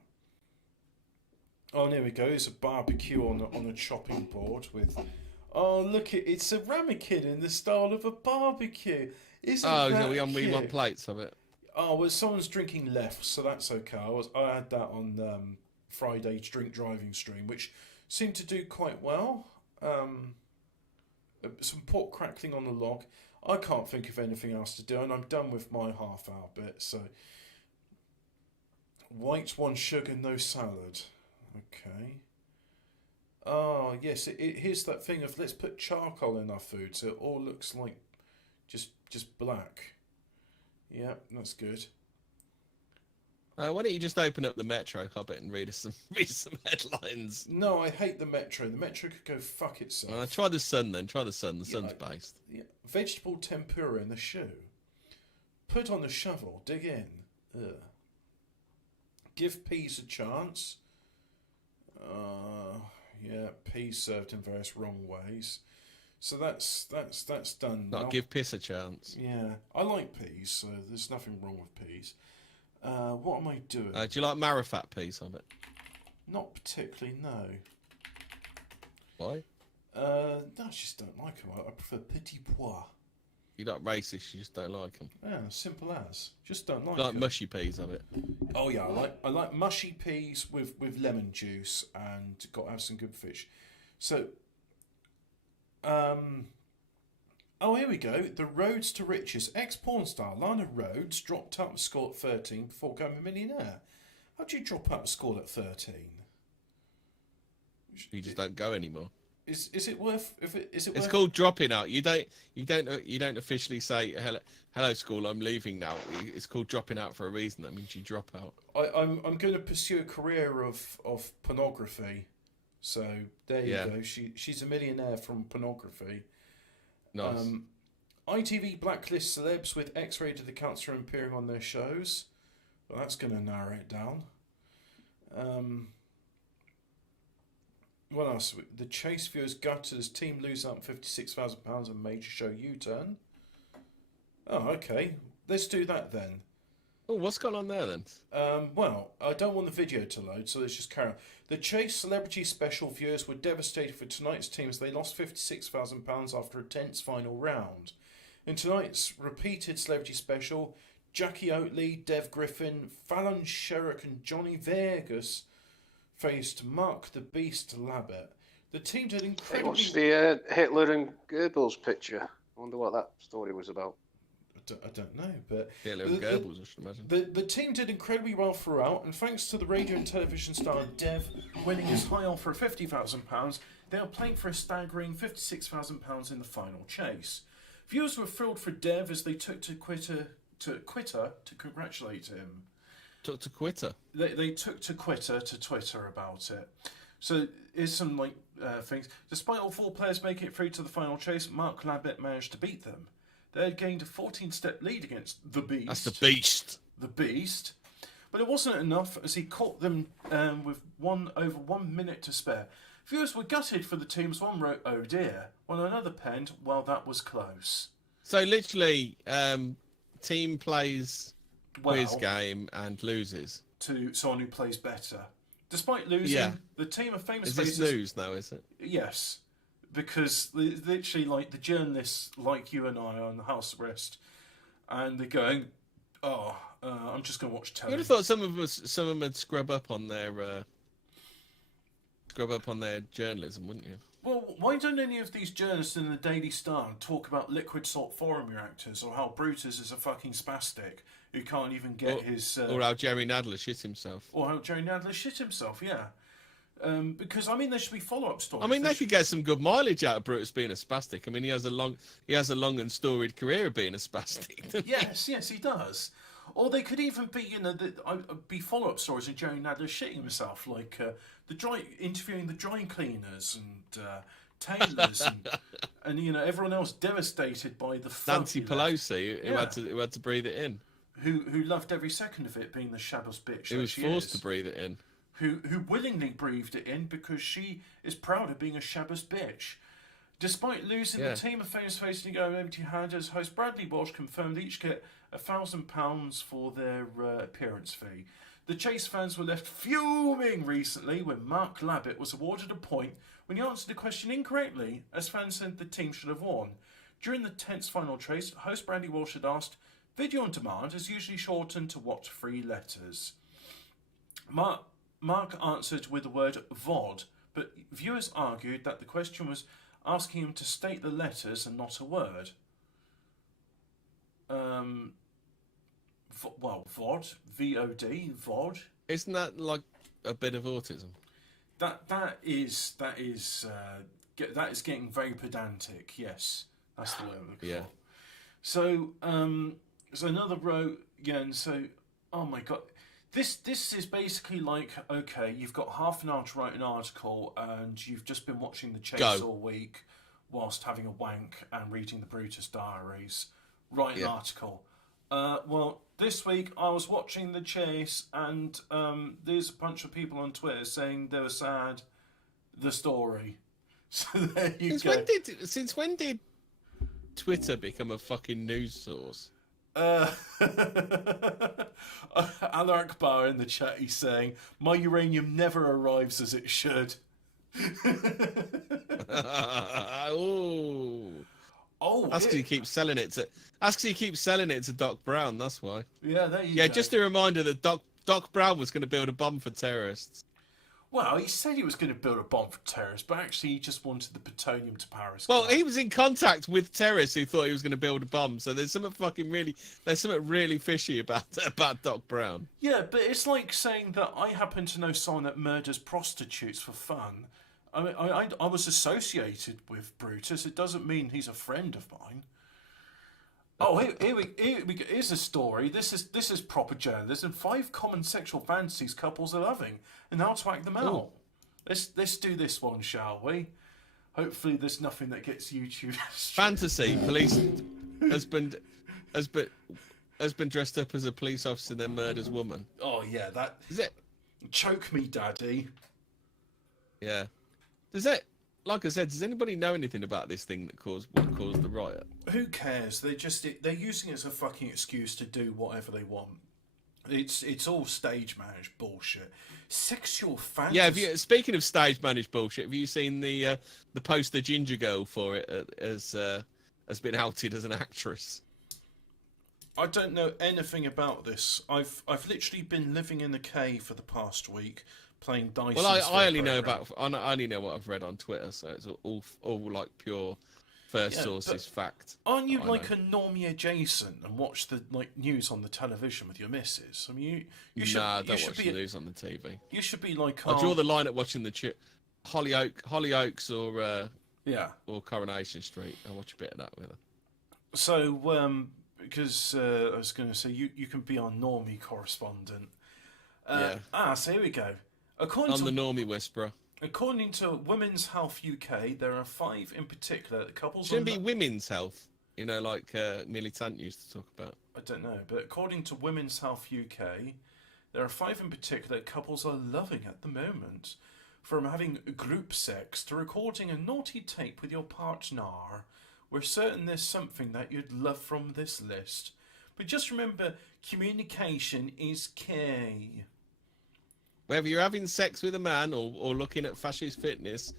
Oh, there we go. It's a barbecue on a chopping board with. Oh, look! It's a ramekin in the style of a barbecue. Isn't that so we cute? want plates of it. Oh, well, someone's drinking left, so that's okay. I had that on Friday's drink driving stream, which seemed to do quite well. Some pork crackling on the log. I can't think of anything else to do, and I'm done with my half-hour bit. So, white, 1 sugar, no salad. Okay. Oh, yes, here's that thing of let's put charcoal in our food so it all looks like just black. Yeah, that's good. Why don't you just open up the Metro Hobbit and read some headlines? No, I hate the Metro. The Metro could go fuck itself. Try the Sun then. Try the Sun. The Sun's based. Yeah. Vegetable tempura in the shoe. Put on the shovel. Dig in. Ugh. Give peas a chance. Yeah, peas served in various wrong ways. So that's done. Not now. give piss a chance. Yeah, I like peas, so there's nothing wrong with peas. What am I doing? Do you like Marifat peas of it? Not particularly, no. Why? No, I just don't like them. I prefer petit pois. You're not racist. You just don't like them. Yeah, simple as. Just don't like You like them. mushy peas of it. Oh yeah, I like mushy peas with lemon juice and got to have some good fish. So, oh, here we go. The Roads to Riches. Ex-porn star Lana Rhodes dropped out of school at 13 before becoming a millionaire. How do you drop out of school at 13? You just don't go anymore. Is it worth? It's called dropping out. You don't officially say hello school. I'm leaving now. It's called dropping out for a reason. That means you drop out. I'm going to pursue a career of pornography. So there you go. She's a millionaire from pornography. Nice. ITV blacklists celebs with X-rated accounts from appearing on their shows. Well, that's going to narrow it down. What else? The Chase viewers gutted as team lose up £56,000 on major show U-turn. Oh, okay. Let's do that then. Oh, what's going on there then? Well, I don't want the video to load, so let's just carry on. The Chase Celebrity Special viewers were devastated for tonight's team as they lost £56,000 after a tense final round. In tonight's repeated Celebrity Special, Jackie Oatley, Dev Griffin, Fallon Sherrick and Johnny Vegas faced Mark the Beast Labbit. The team did incredibly... What's the Hitler and Goebbels picture? I wonder what that story was about. I don't know, but Hitler and Goebbels, I should imagine. The team did incredibly well throughout, and thanks to the radio and television star Dev winning his high offer of £50,000, they are playing for a staggering £56,000 in the final chase. Viewers were thrilled for Dev as they took to Twitter to congratulate him. Took to Twitter. They took to Twitter about it. So here's some things. Despite all 4 players making it through to the final chase, Mark Labbit managed to beat them. They had gained a 14-step lead against the Beast. That's the Beast. The Beast. But it wasn't enough as he caught them with over 1 minute to spare. Viewers were gutted for the teams. One wrote, "Oh dear," while another penned, "Well, that was close." So literally, team plays quiz game and loses. To someone who plays better. Despite losing, the team of famous faces... faces... Is this news now, is it? Yes. Because literally, the journalists like you and I are on house arrest, and they're going, I'm just going to watch telly. You would have thought some of them would scrub up on their journalism, wouldn't you? Well, why don't any of these journalists in the Daily Star talk about liquid salt foreign reactors, or how Brutus is a fucking spastic who can't even get his... or how Jerry Nadler shit himself. Or how Jerry Nadler shit himself, yeah. Because there should be follow-up stories. They could get some good mileage out of Brutus being a spastic. He has a long and storied career of being a spastic. yes, he does. Or they could even be, be follow-up stories of Jerry Nadler shitting himself, like interviewing the dry cleaners and tailors, and everyone else devastated by the Nancy Pelosi, who had to breathe it in. Who loved every second of it, being the shabbos bitch. Who was forced to breathe it in. Who willingly breathed it in because she is proud of being a shabbos bitch. Despite losing, the team of famous faces to go empty-handed, as host Bradley Walsh confirmed each get £1,000 for their appearance fee. The Chase fans were left fuming recently when Mark Labbit was awarded a point when he answered the question incorrectly, as fans said the team should have won. During the tense final chase, host Brandy Walsh had asked, "Video on demand is usually shortened to what 3 letters?" Mark answered with the word VOD, but viewers argued that the question was asking him to state the letters and not a word. VOD, VOD, VOD. Isn't that like a bit of autism? That is getting very pedantic. Yes, that's the word I'm looking for. So so another row again. So oh my god. This is basically like, okay, you've got half an hour to write an article and you've just been watching The Chase all week whilst having a wank and reading the Brutus Diaries. Write an article. Well, this week I was watching The Chase and there's a bunch of people on Twitter saying they were sad. The story. So there you go. Since when did Twitter become a fucking news source? Allah Akbar in the chat, he's saying, "My uranium never arrives as it should." That's because he keeps selling it to. That's because he keeps selling it to Doc Brown. That's why. Yeah, there you go. Yeah, just a reminder that Doc Brown was going to build a bomb for terrorists. Well, he said he was going to build a bomb for terrorists, but actually he just wanted the plutonium to Paris. Well, he was in contact with terrorists who thought he was going to build a bomb. So there's something really fishy about Doc Brown. Yeah, but it's like saying that I happen to know someone that murders prostitutes for fun. I mean, I was associated with Brutus. It doesn't mean he's a friend of mine. Oh, here's a story. This is proper journalism. 5 common sexual fantasies couples are loving, and how to act them out. Ooh. Let's do this one, shall we? Hopefully, there's nothing that gets YouTube. Fantasy police husband has been dressed up as a police officer, then murders woman. Oh yeah, that is it. Choke me, daddy. Yeah. Does it? Like I said, does anybody know anything about this thing that caused the riot? Who cares? They're using it as a fucking excuse to do whatever they want. It's all stage managed bullshit. Sexual fantasy. Yeah. Speaking of stage managed bullshit, have you seen the poster Ginger Girl for it has been outed as an actress? I don't know anything about this. I've literally been living in a cave for the past week. Playing dice. Well, I only know what I've read on Twitter, so it's all like pure first sources fact. Aren't you like a normie adjacent and watch the news on the television with your missus? I mean, you should. Nah, I don't watch the news on the TV. You should be like. I draw the line at watching the Hollyoaks or or Coronation Street. I watch a bit of that with her. So because I was going to say you can be our normie correspondent. So here we go. The Normie Whisperer. According to Women's Health UK, there are 5 in particular that couples... Shouldn't be women's health, like Militant used to talk about. I don't know, but according to Women's Health UK, there are 5 in particular that couples are loving at the moment. From having group sex to recording a naughty tape with your partner. We're certain there's something that you'd love from this list. But just remember, communication is key. Whether you're having sex with a man or looking at fascist fitness,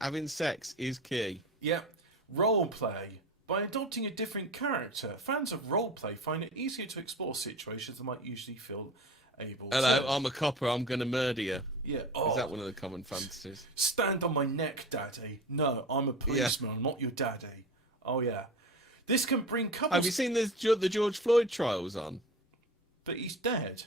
having sex is key. Yeah. Roleplay. By adopting a different character, fans of roleplay find it easier to explore situations they might usually feel able to. Hello, I'm a copper, I'm going to murder you. Yeah. Is that one of the common fantasies? Stand on my neck, daddy. No, I'm a policeman, I'm not your daddy. Oh, yeah. This can bring couples... Have you seen the George Floyd trials on? But he's dead.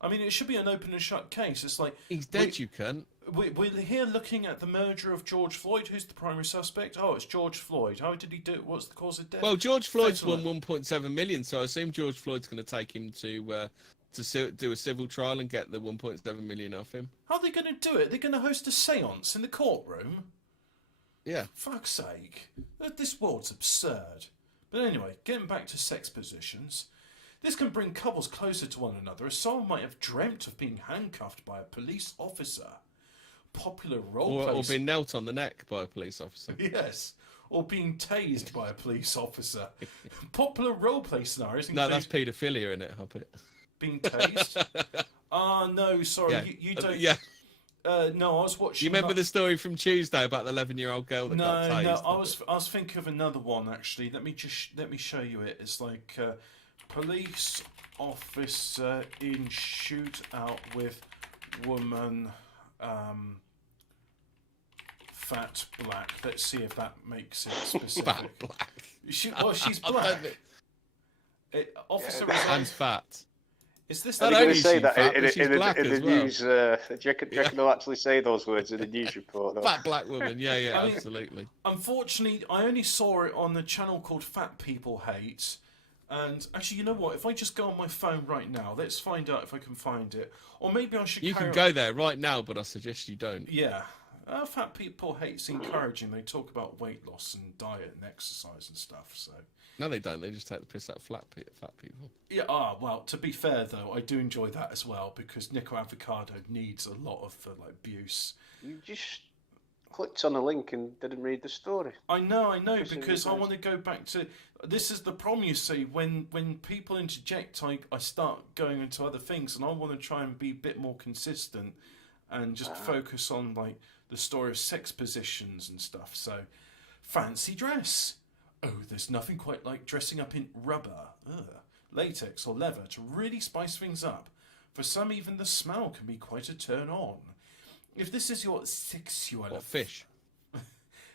I mean, it should be an open and shut case. It's like... He's dead, you cunt. We're here looking at the murder of George Floyd. Who's the primary suspect? Oh, it's George Floyd. How did he do it? What's the cause of death? Well, George Floyd's won 1.7 million, so I assume George Floyd's going to take him to do a civil trial and get the 1.7 million off him. How are they going to do it? They're going to host a seance in the courtroom? Yeah. Fuck's sake. This world's absurd. But anyway, getting back to sex positions... This can bring couples closer to one another, as someone might have dreamt of being handcuffed by a police officer. Popular roleplay... Or being knelt on the neck by a police officer. Yes, or being tased by a police officer. Popular roleplay scenarios include... No, that's paedophilia, isn't it, Hobbit? Being tased? No, sorry, Yeah. you don't. Yeah. No, I was watching. You remember the story from Tuesday about the 11-year-old girl that got tased? No, I was thinking of another one actually. Let me show you it. It's like police officer in shootout with woman, fat black. Let's see if that makes it specific. Fat black. She's black. Officer And resigns. fat. Is this? Not Are you only going to say is she that fat, in but she's black the as well. news? Do you reckon they'll actually say those words in the news report? Though? Fat black woman. Yeah, yeah, I mean, absolutely. Unfortunately, I only saw it on the channel called Fat People Hate. And actually, you know what? If I just go on my phone right now, let's find out if I can find it. Or maybe I should. You can go there right now, but I suggest you don't. Yeah. Fat People Hate's encouraging. They talk about weight loss and diet and exercise and stuff. So. No, they don't. They just take the piss out of fat people. Yeah. Well. To be fair, though, I do enjoy that as well because Nico Avocado needs a lot of like abuse. You just clicked on a link and didn't read the story. I know, because I want to go back to. This is the problem, you see. When people interject, I start going into other things, and I want to try and be a bit more consistent and just focus on like the story of sex positions and stuff. So, fancy dress. Oh, there's nothing quite like dressing up in rubber, latex or leather to really spice things up. For some, even the smell can be quite a turn on. If this is your sexual... What, fish?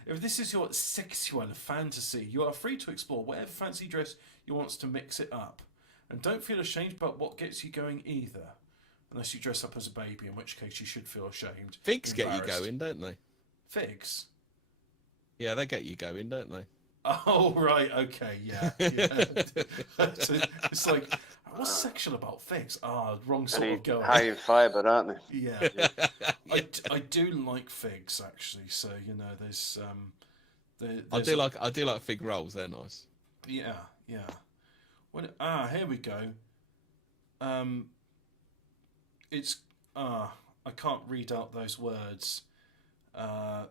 If this is your sexual fantasy, you are free to explore whatever fancy dress you want to mix it up. And don't feel ashamed about what gets you going either. Unless you dress up as a baby, in which case you should feel ashamed. Figs get you going, don't they? Figs? Yeah, they get you going, don't they? Oh, right, okay, yeah. It's like, what's sexual about figs? Wrong sort of going. High in fibre, aren't they? Yeah. I do like figs, actually, so, you know, there's... I do like fig rolls, they're nice. Yeah. Here we go. It's... I can't read out those words. I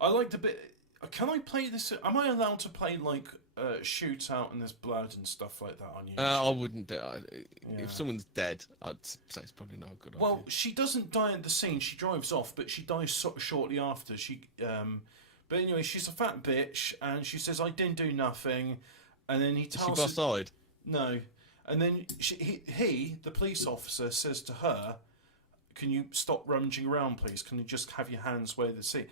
like the bit... Can I play this? Am I allowed to play like shootout and there's blood and stuff like that on YouTube? I wouldn't do it. If someone's dead, I'd say it's probably not a good idea. Well, she doesn't die at the scene. She drives off, but she dies shortly after. But anyway, she's a fat bitch, and she says, "I didn't do nothing," and then he tells her... Is she boss-eyed? No, and then he, the police officer, says to her, "Can you stop rummaging around, please? Can you just have your hands where the seat?"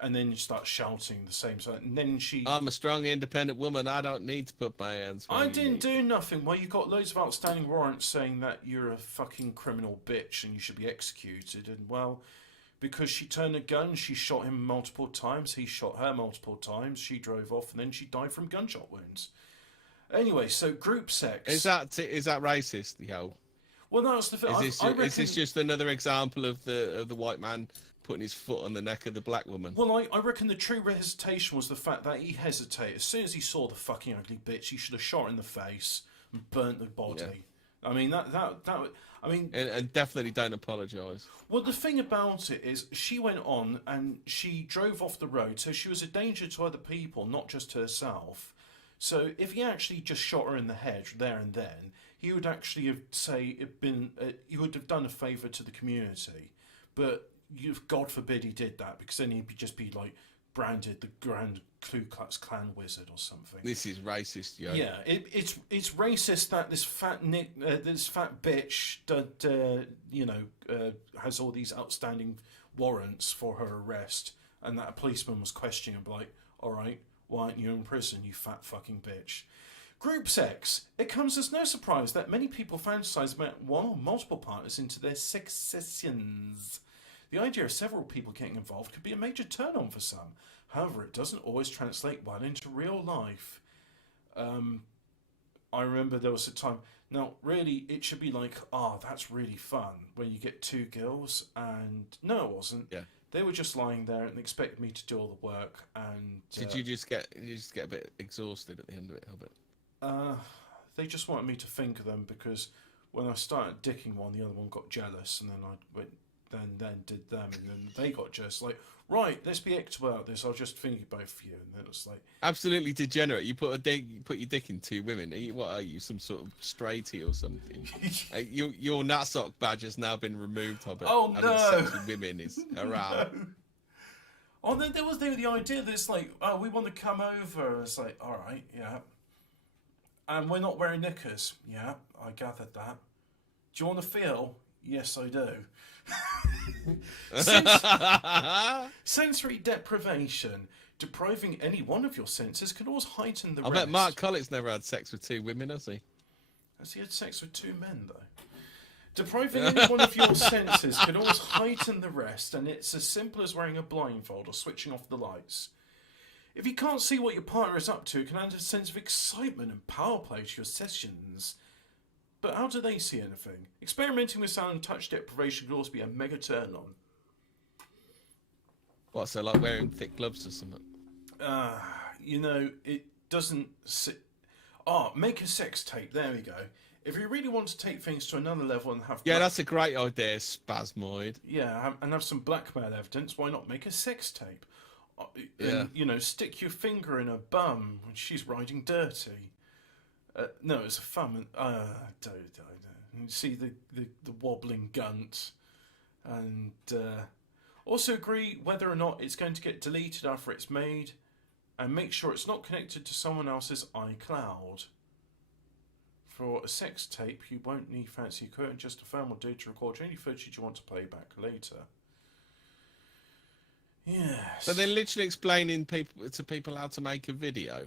And then you start shouting the same. So, and then she... I'm a strong, independent woman. I don't need to put my hands where I you didn't need. do nothing. Well, you've got loads of outstanding warrants saying that you're a fucking criminal bitch and you should be executed. And, well, because she turned a gun, she shot him multiple times. He shot her multiple times. She drove off and then she died from gunshot wounds. Anyway, so group sex... Is that racist, yo? Well, that's the thing. Is this just another example of the white man putting his foot on the neck of the black woman? Well, I reckon the true hesitation was the fact that he hesitated. As soon as he saw the fucking ugly bitch, he should have shot her in the face and burnt the body. Yeah. I mean, that I mean... And definitely don't apologise. Well, the thing about it is she went on and she drove off the road, so she was a danger to other people, not just herself. So if he actually just shot her in the head there and then, he would actually have, he would have done a favour to the community. But... God forbid he did that, because then he'd just be like branded the Grand Ku Klux Klan wizard or something. This is racist, yo. Yeah, it's racist that this fat bitch that has all these outstanding warrants for her arrest, and that a policeman was questioning him like, all right, why aren't you in prison, you fat fucking bitch? Group sex. It comes as no surprise that many people fantasize about one or multiple partners into their sex sessions. The idea of several people getting involved could be a major turn-on for some. However, it doesn't always translate well into real life. I remember there was a time... Now, really, it should be like, that's really fun, when you get two girls, and... No, it wasn't. Yeah. They were just lying there and expected me to do all the work, and... Did you just get a bit exhausted at the end of it, Albert? They just wanted me to think of them, because when I started dicking one, the other one got jealous, and then I went... then did them, and then they got just like, right, let's be active about this. I'll just finger both of you, and then it's like absolutely degenerate. You put your dick in two women. What are you, some sort of straighty or something? Your nutsock badge has now been removed, Hobbit. Oh Having no! sex with women is hurrah. No. Oh, then there was the idea that it's like, oh, we want to come over. It's like, all right, yeah. And we're not wearing knickers. Yeah, I gathered that. Do you want to feel? Yes, I do. Sensory deprivation. Depriving any one of your senses can always heighten the I rest. bet Mark Collett's never had sex with two women, has he? Has he had sex with two men, though? Depriving any one of your senses can always heighten the rest, and it's as simple as wearing a blindfold or switching off the lights. If you can't see what your partner is up to, it can add a sense of excitement and power play to your sessions. But how do they see anything? Experimenting with sound and touch deprivation could also be a mega turn on. What, so like wearing thick gloves or something? It doesn't... make a sex tape. There we go. If you really want to take things to another level and have... Yeah, that's a great idea, Spasmoid. Yeah, and have some blackmail evidence, why not make a sex tape? Yeah. And, stick your finger in her bum when she's riding dirty. No, it's a fun. Don't. You see the wobbling gunt. And also agree whether or not it's going to get deleted after it's made. And make sure it's not connected to someone else's iCloud. For a sex tape, you won't need fancy equipment, just a phone will do to record any footage you want to play back later. Yes. So they're literally explaining to people how to make a video.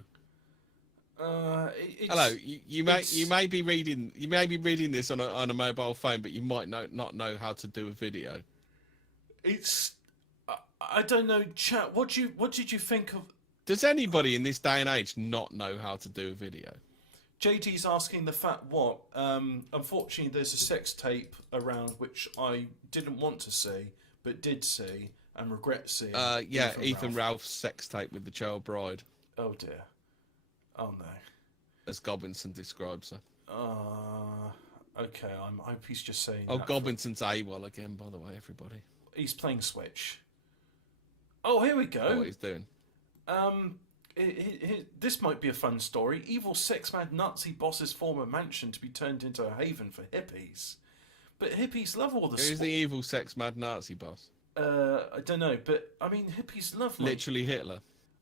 Hello, you may be reading this on a mobile phone, but you might not know how to do a video. I don't know, chat. What did you think of? Does anybody in this day and age not know how to do a video? JD's asking the fact what? Unfortunately, there's a sex tape around which I didn't want to see, but did see and regret seeing. Yeah, Ethan Ralph's sex tape with the child bride. Oh dear. Oh no. As Gobinson describes her. Okay. I hope he's just saying. Oh, Gobinson's AWOL again, by the way, everybody. He's playing Switch. Oh, here we go. What he's doing. This might be a fun story. Evil sex-mad Nazi boss's former mansion to be turned into a haven for hippies. But hippies love all the... Who's the evil sex-mad Nazi boss? I don't know, but, I mean, hippies love... Literally Hitler.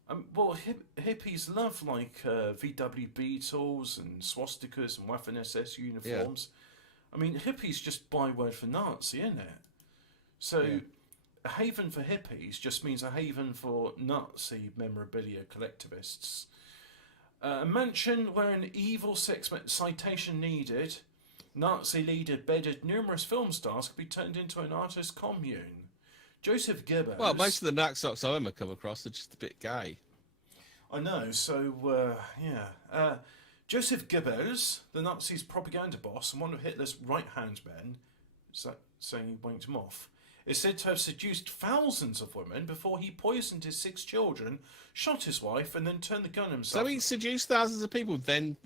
Hippies love, VW Beetles and swastikas and Waffen-SS uniforms. Yeah. I mean, hippies just byword for Nazi, isn't it? So... Yeah. A haven for hippies just means a haven for Nazi memorabilia collectivists. A mansion where an evil sex citation needed, Nazi leader bedded numerous film stars could be turned into an artist commune. Joseph Goebbels... Well, most of the Naxox I ever come across are just a bit gay. I know, so, yeah. Joseph Goebbels, the Nazis' propaganda boss and one of Hitler's right-hand men, saying he wanked him off, is said to have seduced thousands of women before he poisoned his 6 children, shot his wife, and then turned the gun himself. So he seduced thousands of people, then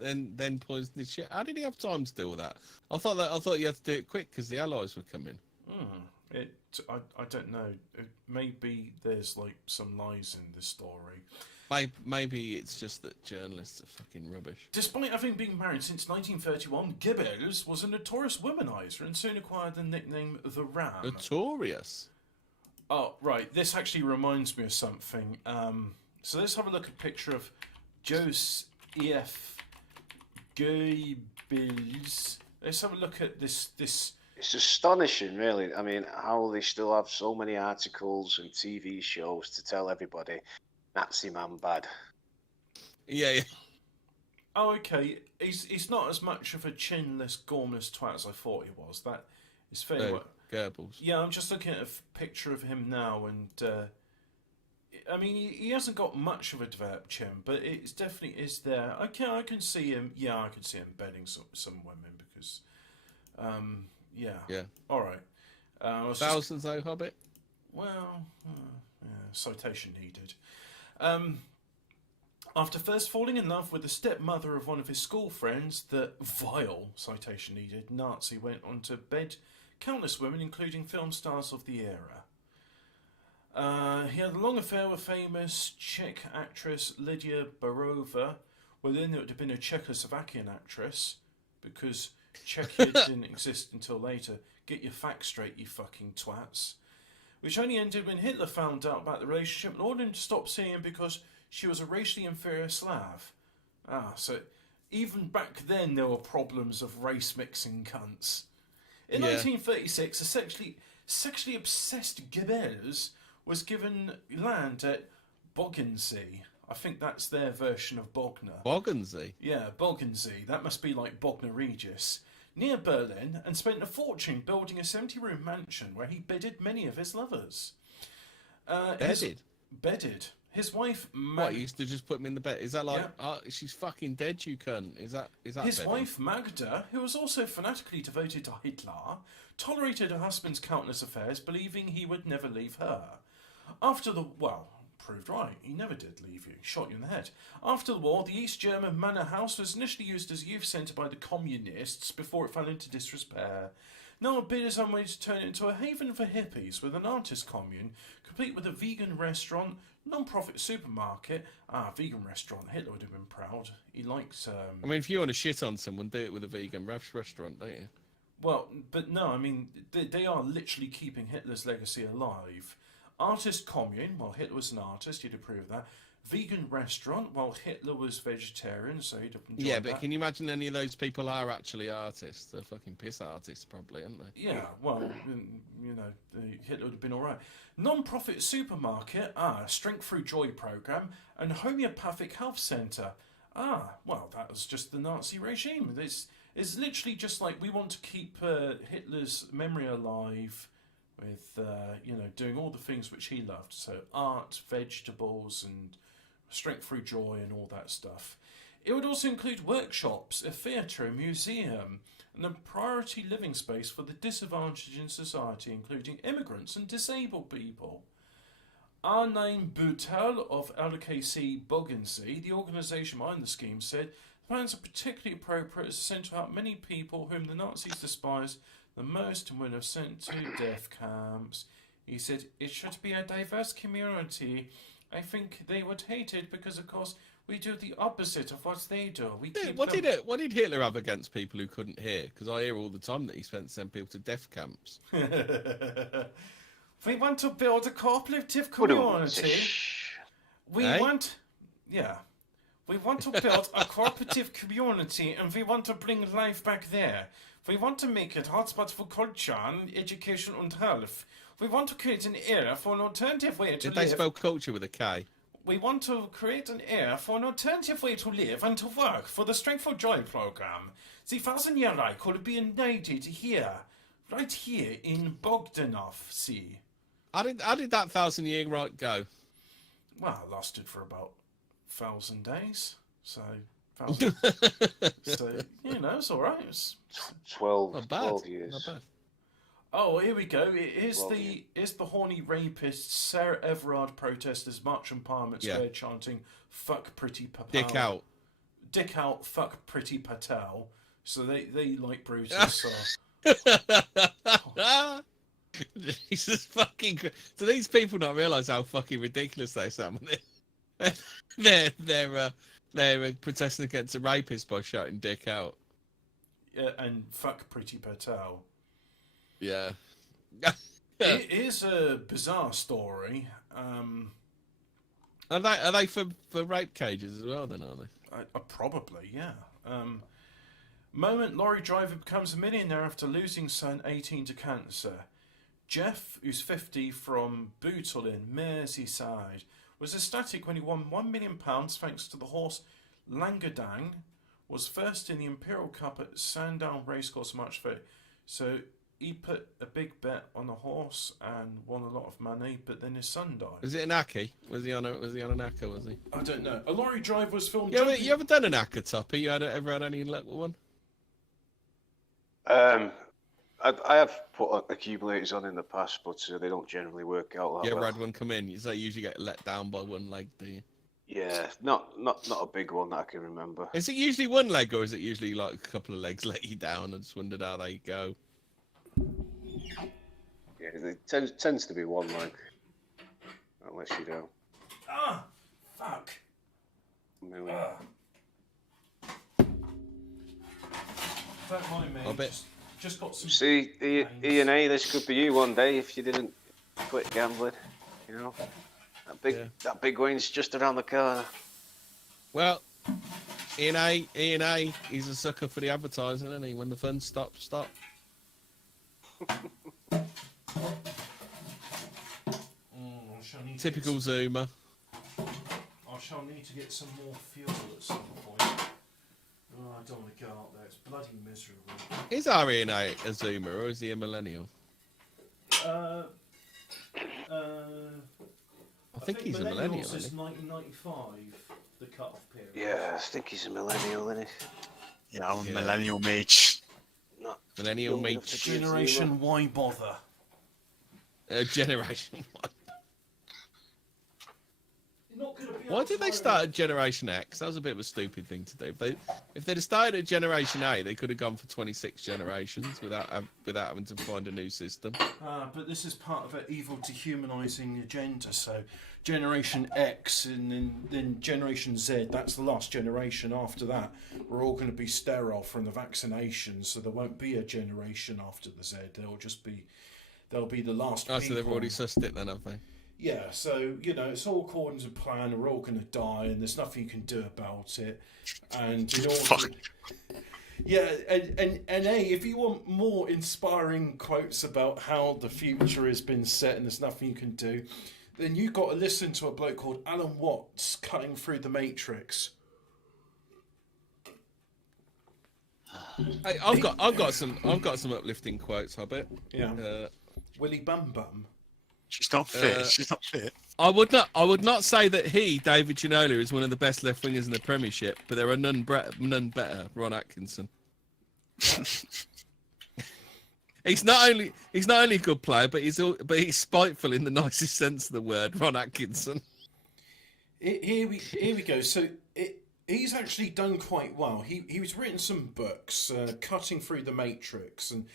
poisoned his shit. How did he have time to do all that? I thought you had to do it quick because the Allies were coming. I don't know. Maybe there's some lies in this story. Maybe it's just that journalists are fucking rubbish. Despite having been married since 1931, Goebbels was a notorious womanizer and soon acquired the nickname The Ram. Notorious? Oh, right. This actually reminds me of something. So let's have a look at a picture of Joseph Goebbels. Let's have a look at this. It's astonishing, really. I mean, how they still have so many articles and TV shows to tell everybody Nazi man bad. Yeah. Oh, okay. He's not as much of a chinless, gormless twat as I thought he was. That is fair. Goebbels. Yeah, I'm just looking at a picture of him now, and I mean, he hasn't got much of a developed chin, but it definitely is there. I can see him. Yeah, I can see him bedding some women because, yeah. Yeah. All right. Thousands, though, Hobbit. Well, yeah, citation needed. After first falling in love with the stepmother of one of his school friends, the vile, citation needed, Nazi went on to bed countless women, including film stars of the era. He had a long affair with famous Czech actress Lydia Barova. Well, then it would have been a Czechoslovakian actress, because Czechia didn't exist until later. Get your facts straight, you fucking twats. Which only ended when Hitler found out about the relationship and ordered him to stop seeing her because she was a racially inferior Slav. So even back then there were problems of race mixing cunts. In 1936, a sexually obsessed Goebbels was given land at Bogensee. I think that's their version of Bogner. Bogensee? Yeah, Bogensee. That must be like Bognor Regis. Near Berlin, and spent a fortune building a 70-room mansion where he bedded many of his lovers. Bedded? His wife... What, he used to just put him in the bed? Is that like, she's fucking dead, you cunt? Is that his bedding? wife, Magda, who was also fanatically devoted to Hitler, tolerated her husband's countless affairs, believing he would never leave her. After the... Well, proved right. He never did leave you. He shot you in the head. After the war, the East German manor house was initially used as a youth centre by the communists before it fell into disrepair. Now it bid its own way to turn it into a haven for hippies with an artist commune, complete with a vegan restaurant, non-profit supermarket. Vegan restaurant. Hitler would have been proud. He likes... I mean, if you want to shit on someone, do it with a vegan restaurant, don't you? Well, but no, I mean, they are literally keeping Hitler's legacy alive. Artist commune, well, Hitler was an artist, he'd approve of that. Vegan restaurant, well, Hitler was vegetarian, so he'd have enjoyed that. Yeah, but can you imagine any of those people are actually artists? They're fucking piss artists, probably, aren't they? Yeah, well, you know, Hitler would have been alright. Non-profit supermarket, Strength Through Joy program, and homeopathic health centre. Well, that was just the Nazi regime. It's literally just like, we want to keep Hitler's memory alive, with, doing all the things which he loved. So art, vegetables, and Strength Through Joy and all that stuff. It would also include workshops, a theatre, a museum, and a priority living space for the disadvantaged in society, including immigrants and disabled people. Arnain Boutel of LKC Bogensee, the organisation behind the scheme, said the plans are particularly appropriate as a centre to help many people whom the Nazis despised the most and would have sent to death camps. He said, it should be a diverse community. I think they would hate it because, of course, we do the opposite of what they do. What did Hitler have against people who couldn't hear? Because I hear all the time that he sent people to death camps. We want to build a cooperative community. We want to build a cooperative community, and we want to bring life back there. We want to make it hotspot for culture and education and health. We want to create an era for an alternative way to live. Did they spell culture with a K? We want to create an era for an alternative way to live and to work for the Strength for Joy program. The 1,000-year Reich will be united here, right here in Bogdanov Sea. How did that 1,000-year Reich go? Well, it lasted for about 1,000 days. So, it's all right. It's 12 years. Not bad. Oh, here we go. Here's the horny rapist Sarah Everard protesters march on Parliament Square chanting "Fuck Pretty Patel." Dick out, fuck Pretty Patel. So they like Brutus. Jesus fucking. Do these people not realise how fucking ridiculous they sound? They're protesting against a rapist by shouting "Dick out." Yeah, and fuck Pretty Patel. Yeah. It is a bizarre story. Are they for rape cages as well? Then are they? Probably, yeah. Moment lorry driver becomes a millionaire after losing son 18 to cancer. Jeff, who's 50 from Bootle in Merseyside, was ecstatic when he won £1 million thanks to the horse Langadang, was first in the Imperial Cup at Sandown Racecourse March 3rd. So he put a big bet on the horse and won a lot of money, but then his son died. Was it an Aki? Was he on an Akka? Was he? I don't know. A lorry driver was filmed. You ever done an Akka, Toppy? You ever had any luck with one? I have put accumulators on in the past, but they don't generally work out that well. You ever had one come in? You usually get let down by one leg, do you? Yeah, not a big one that I can remember. Is it usually one leg, or is it usually like a couple of legs let you down? I just wondered how they go. Yeah, it tends to be one line. Unless you know. Ah, fuck. Maybe. Don't mind me. I bet. Just got some. See, Ian A, this could be you one day if you didn't quit gambling. You know, that big win's just around the corner. Well, Ian A, he's a sucker for the advertising, isn't he? When the fun stops, stop. Typical Zoomer. I shall need to get some more fuel at some point. Oh, I don't want to go out there. It's bloody miserable. Is our Ian A Zoomer or is he a millennial? I think he's a millennial. Millennials is 1995, the cut-off period. Yeah, I think he's a millennial, isn't he? Yeah, I'm a millennial mate. Not Millennial young mate. enough to be a Generation Zoomer. Why bother? Generation. You're not gonna be Why did they start at Generation X? That was a bit of a stupid thing to do. If they'd have started at Generation A, they could have gone for 26 generations without having to find a new system. But this is part of an evil dehumanising agenda. So, Generation X and then Generation Z, that's the last generation. After that, we're all going to be sterile from the vaccinations, so there won't be a generation after the Z. They'll be the last Oh, people. so they've already sussed it then, have they? Yeah, so, it's all according to plan. We're all going to die, and there's nothing you can do about it. And in order Fuck. yeah, and if you want more inspiring quotes about how the future has been set and there's nothing you can do, then you've got to listen to a bloke called Alan Watts, Cutting Through the Matrix. Hey, I've got some uplifting quotes. I bet. Yeah. Willy Bum Bum. She's not fit. She's not fit. I would not say that David Ginola, is one of the best left wingers in the Premiership, but there are none better. Ron Atkinson. He's not only a good player, but he's spiteful in the nicest sense of the word. Ron Atkinson. Here we go. So he's actually done quite well. He's written some books, Cutting Through the Matrix, and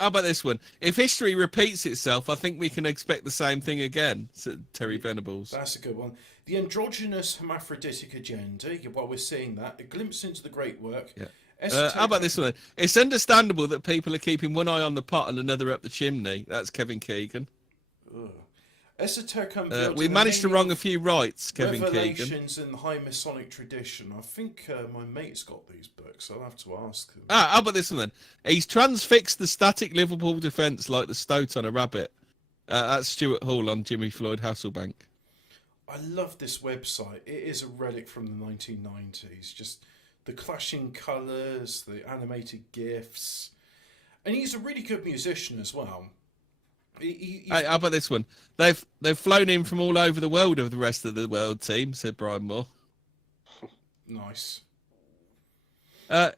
how about this one? If history repeats itself, I think we can expect the same thing again, said Terry Venables. That's a good one. The Androgynous Hermaphroditic Agenda. Well, we're seeing that. A glimpse into the great work. Yeah. How about this one? It's understandable that people are keeping one eye on the pot and another up the chimney. That's Kevin Keegan. Ugh. Esoteric We managed to wrong a few rights, Kevin Keegan. Revelations in the High Masonic Tradition. I think my mate's got these books. I'll have to ask him. How about this one then? He's transfixed the static Liverpool defence like the stoat on a rabbit. That's Stuart Hall on Jimmy Floyd Hasselbank. I love this website. It is a relic from the 1990s. Just the clashing colours, the animated GIFs. And he's a really good musician as well. Hey, how about this one? They've flown in from all over the world of the rest of the world team, said Brian Moore. Nice.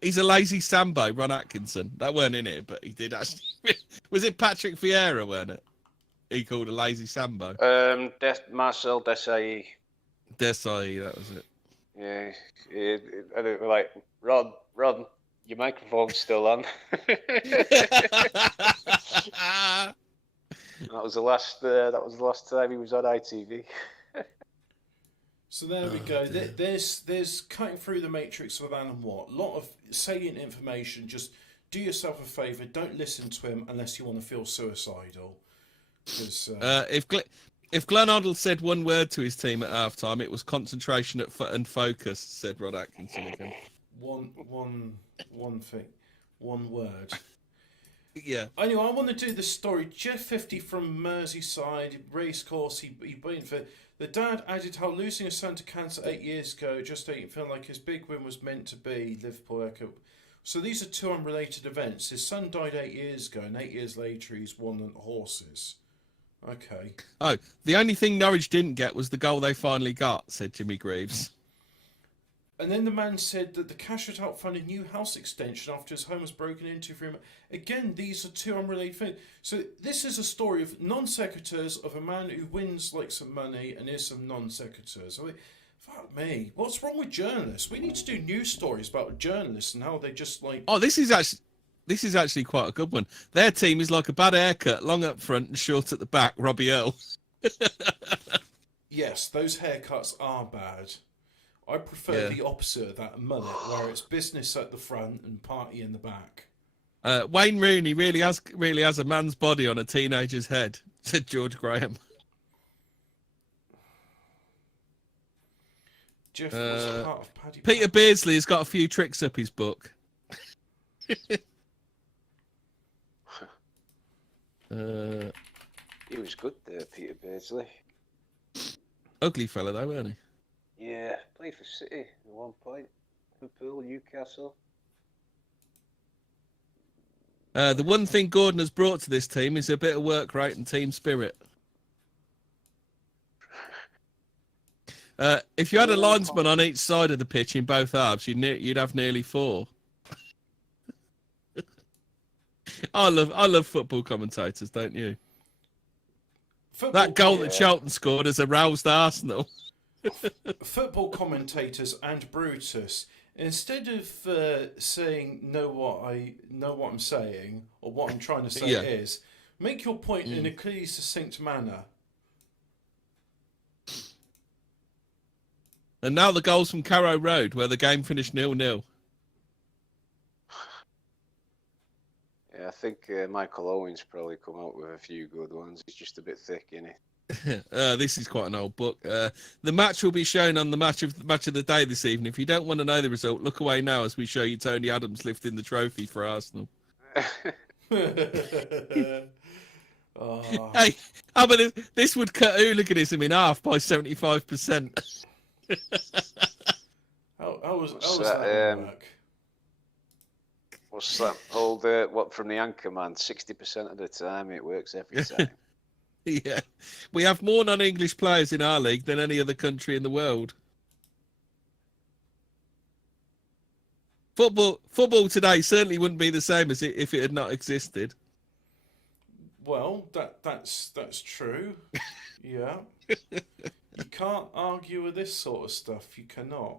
He's a lazy Sambo, Ron Atkinson. That weren't in it, but he did actually. Was it Patrick Vieira, weren't it? He called a lazy Sambo. Marcel Desailly. Desailly, that was it. Yeah, and it was like, Ron, your microphone's still on. That was the last time he was on ITV. So there we go. There's Cutting Through the Matrix with Alan Watt. A lot of salient information. Just do yourself a favour. Don't listen to him unless you want to feel suicidal. Because if Glenn Hoddle said one word to his team at half time, it was concentration and focus, said Rod Atkinson again. One thing, one word. Yeah. Anyway, I want to do the story. Jeff 50 from Merseyside racecourse. He waiting for the dad added how losing a son to cancer 8 years ago just didn't feel like his big win was meant to be. Liverpool Echo. So these are two unrelated events. His son died 8 years ago, and 8 years later he's won the horses. Okay. Oh, the only thing Norwich didn't get was the goal they finally got, said Jimmy Greaves. And then the man said that the cash would help fund a new house extension after his home was broken into for him. Again, these are two unrelated things. So this is a story of non-sequiturs of a man who wins like some money and here's some non-sequiturs. I mean, fuck me. What's wrong with journalists? We need to do news stories about journalists and how they just like... Oh, this is This is actually quite a good one. Their team is like a bad haircut, long up front and short at the back. Robbie Earl. Yes, those haircuts are bad. I prefer the opposite of that mullet, where it's business at the front and party in the back. Wayne Rooney really has a man's body on a teenager's head, said George Graham. Jeff was part of Paddy. Peter Beardsley has got a few tricks up his book. He was good there, Peter Beardsley. Ugly fella though, weren't he? Yeah, played for City at one point. Liverpool, Newcastle. The one thing Gordon has brought to this team is a bit of work rate and team spirit. If you had a linesman on each side of the pitch in both halves, you'd have nearly 4. I love football commentators, don't you? That goal that Charlton scored has aroused Arsenal. Football commentators and Brutus, instead of saying know what I'm saying or what I'm trying to say is, make your point in a clearly succinct manner. And now the goals from Carrow Road, where the game finished 0-0. Yeah, I think Michael Owen's probably come out with a few good ones. He's just a bit thick, isn't he? This is quite an old book. The match will be shown on the match of the day this evening. If you don't want to know the result, look away now as we show you Tony Adams lifting the trophy for Arsenal. Hey, but this would cut hooliganism in half by 75%. How was that work? What's that old, what from the Anchorman? 60% of the time it works every time. Yeah. We have more non-English players in our league than any other country in the world. Football today certainly wouldn't be the same as if it had not existed. Well, that's true. Yeah. You can't argue with this sort of stuff. You cannot.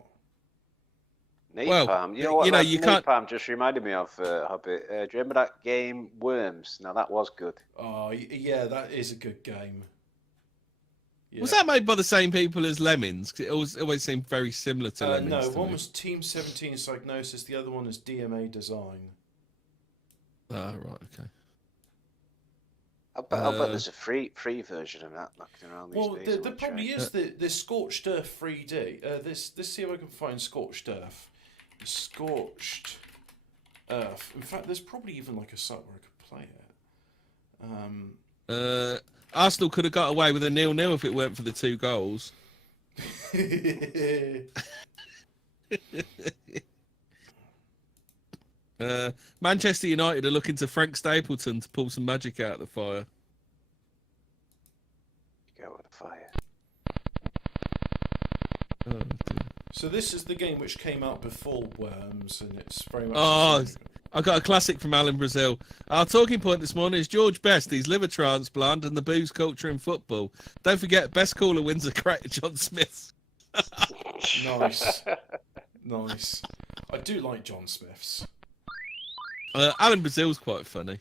Napalm. Well, you know what? You can't. Napalm just reminded me of Hobbit. Do you remember that game Worms? Now that was good. Oh yeah, that is a good game. Yeah. Was that made by the same people as Lemmings? 'Cause it always seemed very similar to Lemmings. No, to one me. was Team 17 Psygnosis, the other one is DMA Design. Ah, right, okay. I bet there's a free version of that knocking around these days. Well, there probably is the Scorched Earth 3D. Let's see if I can find Scorched Earth. Scorched Earth. In fact, there's probably even like a site where I could play it. Arsenal could have got away with a 0-0 if it weren't for the 2 goals. Manchester United are looking to Frank Stapleton to pull some magic out of the fire. Go with the fire. Oh, so this is the game which came out before Worms, and it's very much. Oh, I got a classic from Alan Brazil. Our talking point this morning is George Best, his liver transplant, and the booze culture in football. Don't forget, best caller wins a crate of John Smith's. Nice. Nice. I do like John Smith's. Alan Brazil's quite funny.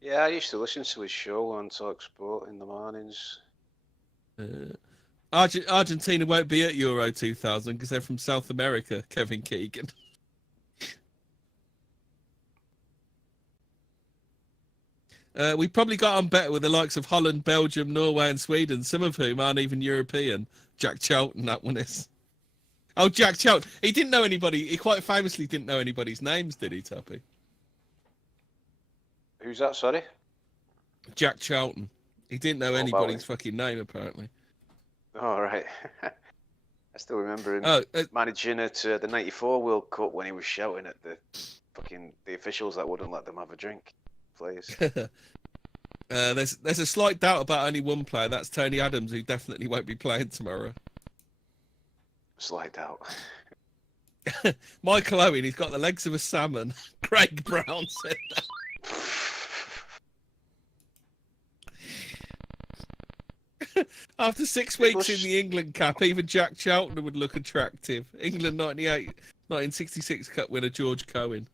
Yeah, I used to listen to his show on TalkSport in the mornings. Argentina won't be at Euro 2000 because they're from South America, Kevin Keegan. We probably got on better with the likes of Holland, Belgium, Norway and Sweden, some of whom aren't even European. Jack Charlton, that one is. Oh, Jack Charlton. He didn't know anybody. He quite famously didn't know anybody's names, did he, Tuppy? Who's that, sorry? Jack Charlton. He didn't know anybody's fucking name, apparently. Oh, right. I still remember him managing at the 94 World Cup when he was shouting at the officials that wouldn't let them have a drink. Players. There's a slight doubt about only one player. That's Tony Adams, who definitely won't be playing tomorrow. Slight doubt. Michael Owen, he's got the legs of a salmon. Craig Brown said that. After 6 weeks in the England cap, even Jack Charlton would look attractive. England 98 1966 Cup winner George Cohen.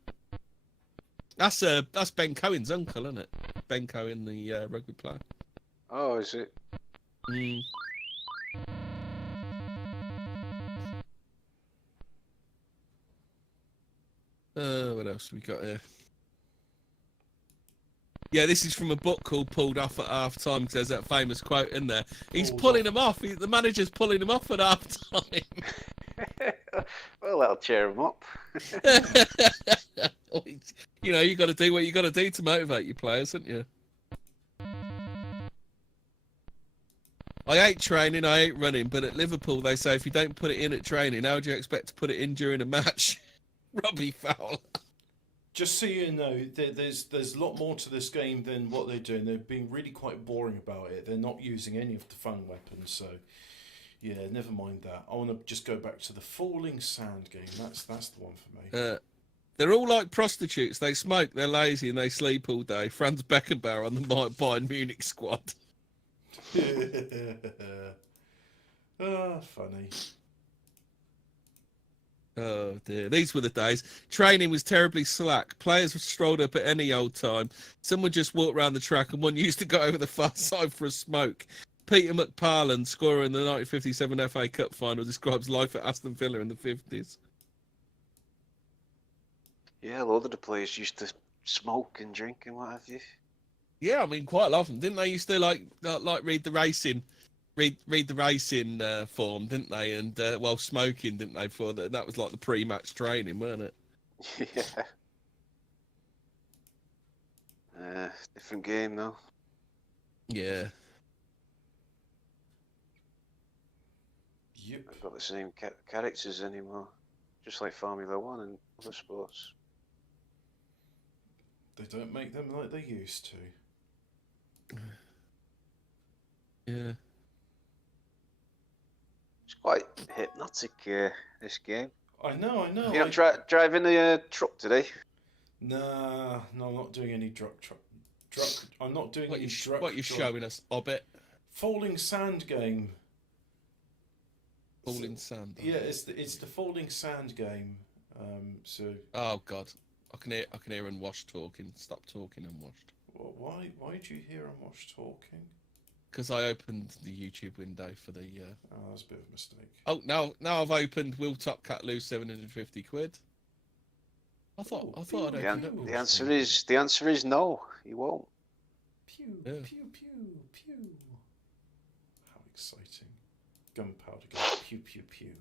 That's Ben Cohen's uncle, isn't it? Ben Cohen, the rugby player. Oh, is it? Mm. What else we got here? Yeah, this is from a book called Pulled Off at Half Time, because there's that famous quote in there. He's pulling him off. The manager's pulling him off at half time. Well, that'll cheer him up. You know, you got to do what you got to do to motivate your players, haven't you? I hate training, I hate running, but at Liverpool they say if you don't put it in at training, how do you expect to put it in during a match? Robbie Fowler. Just so you know, there's a lot more to this game than what they're doing. They're being really quite boring about it. They're not using any of the fun weapons, so yeah, never mind that. I want to just go back to the falling sand game. That's the one for me. They're all like prostitutes. They smoke, they're lazy, and they sleep all day. Franz Beckenbauer on the Bayern Munich squad. Funny. Oh dear, these were the days. Training was terribly slack. Players strolled up at any old time. Someone just walked around the track, and one used to go over the far side for a smoke. Peter McParland, scorer in the 1957 FA Cup final, describes life at Aston Villa in the 50s. Yeah, a lot of the players used to smoke and drink and what have you. Yeah, I mean, quite often, didn't they? Used to like read the racing form, didn't they? And while smoking, didn't they? For that was like the pre-match training, weren't it? Yeah. Different game though. Yeah. Yep. I've got the same characters anymore, just like Formula One and other sports. They don't make them like they used to. Yeah. It's quite hypnotic, this game. I know. You're not driving the truck today? Nah, no, I'm not doing any drug. I'm not doing What any you drug. what you showing us, Hobbit? Falling sand game. Falling sand. Yeah, it's the falling sand game. So. Oh God, I can hear Unwashed talking. Stop talking, Unwashed. Why did you hear Unwashed talking? Because I opened the YouTube window for the. Oh, that's a bit of a mistake. Oh, now I've opened. Will Top Cat lose 750 quid? I thought I'd opened it. The answer is no. He won't. Pew Yeah. pew pew pew. How exciting! Gunpowder gun. Pew pew pew.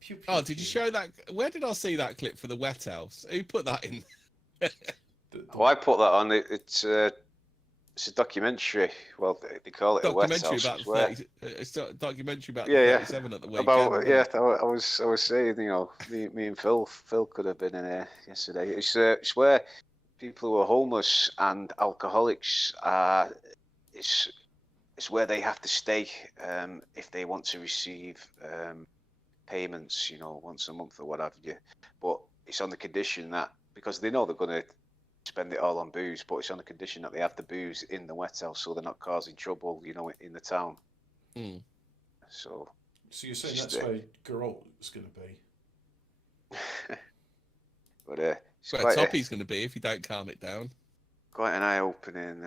Pew pew. Oh, did you show that? Where did I see that clip for the Wet House? Who put that in? Oh, I put that on. It's a documentary. Well, they call it a wet house. It's a documentary about Yeah, 37 at the weekend. About I was saying, you know, me and Phil could have been in here yesterday. It's where people who are homeless and alcoholics it's where they have to stay if they want to receive payments, you know, once a month or what have you. But it's on the condition that, because they know they're going to spend it all on booze, but it's on the condition that they have the booze in the wet house, so they're not causing trouble, you know, in the town. Mm. So you're saying that's where Geralt is going to be? But it's where Toppy's going to be if you don't calm it down. Quite an eye-opening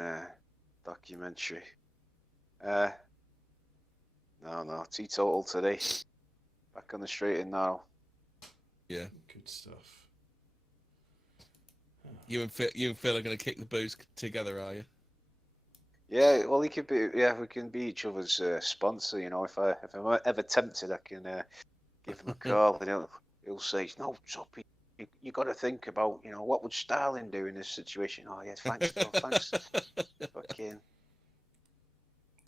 documentary. No, teetotal today. Back on the straight and narrow. Yeah. Good stuff. You and Phil are going to kick the booze together, are you? Yeah, well, he could be. Yeah, we can be each other's sponsor. You know, if I'm ever tempted, I can give him a call, and he'll say, "No, Toppy, you got to think about, you know, what would Stalin do in this situation?" Oh yeah, thanks, Phil, thanks. Fucking.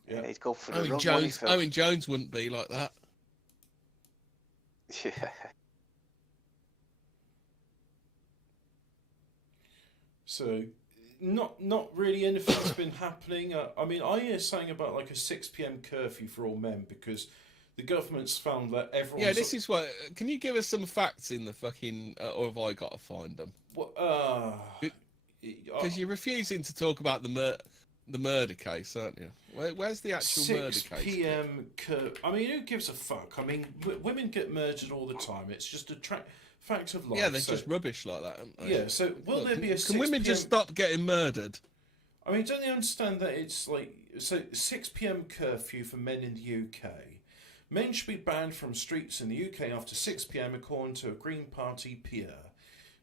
Yeah, he'd go for the Owen run, Jones. Owen Jones wouldn't be like that. Yeah. So, not really anything's been happening. I mean, I hear something about like a 6 p.m. curfew for all men because the government's found that everyone. Yeah, this is what. Can you give us some facts in the fucking, or have I got to find them? Because you're refusing to talk about the murder case, aren't you? Where's the actual murder case? 6 p.m. I mean, who gives a fuck? I mean, women get murdered all the time. It's just fact of life. Yeah, they're just rubbish like that, aren't they? Yeah, so will there be a 6 Can women just stop getting murdered? I mean, don't they understand that it's like... So, 6 p.m. curfew for men in the UK. Men should be banned from streets in the UK after 6 p.m. according to a Green Party peer.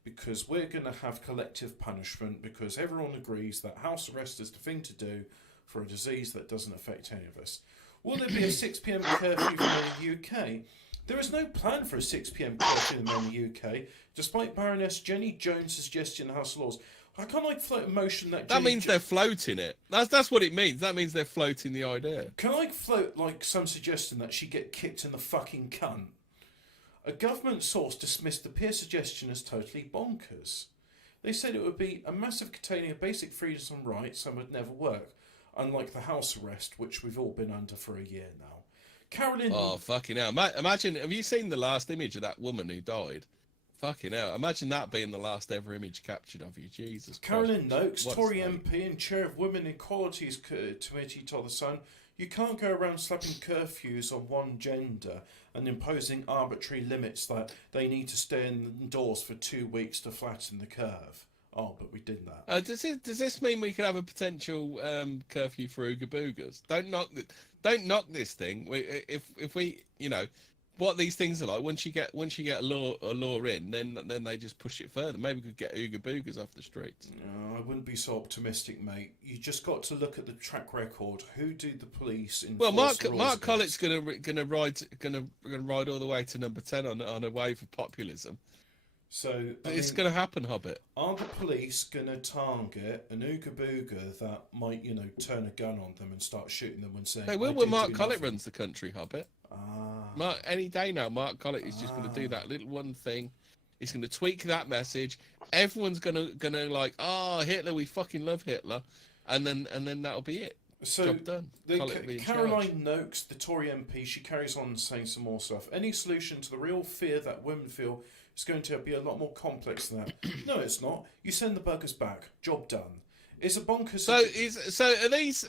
Because we're going to have collective punishment because everyone agrees that house arrest is the thing to do for a disease that doesn't affect any of us. Will there be a 6 p.m. curfew for men in the UK? There is no plan for a 6 p.m. curfew for men in the UK, despite Baroness Jenny Jones' suggestion in the House of Lords. I can't float a motion that... That means they're floating it. That's what it means. That means they're floating the idea. Can I float some suggestion that she get kicked in the fucking cunt? A government source dismissed the peer suggestion as totally bonkers. They said it would be a massive containing of basic freedoms and rights and would never work, unlike the house arrest, which we've all been under for a year now. Carolyn... Oh, fucking hell. Imagine, have you seen the last image of that woman who died? Fucking hell. Imagine that being the last ever image captured of you. Jesus Carolyn Christ. Noakes, Tory MP and chair of Women Equalities Committee, told The Sun, you can't go around slapping curfews on one gender and imposing arbitrary limits that they need to stay indoors for 2 weeks to flatten the curve. Oh, but we did that. Does this mean we could have a potential curfew for Ooga Boogers? Don't knock this thing. If we, you know, what these things are like. Once you get a law in, then they just push it further. Maybe we could get Ooga Boogers off the streets. No, I wouldn't be so optimistic, mate. You just got to look at the track record. Who do the police enforce? Well, Mark laws Collett's gonna ride all the way to number 10 on a wave of populism. So it's going to happen, Hobbit. Are the police going to target an Ooga Booga that might, you know, turn a gun on them and start shooting them and saying... They will when Mark Collett runs the country, Hobbit. Ah. Any day now, Mark Collett is just going to do that little one thing. He's going to tweak that message. Everyone's going to like, oh, Hitler, we fucking love Hitler. And then that'll be it. So job done. Caroline Noakes, the Tory MP, she carries on saying some more stuff. Any solution to the real fear that women feel is going to be a lot more complex than that. No, it's not. You send the buggers back. Job done. It's a bonkers. So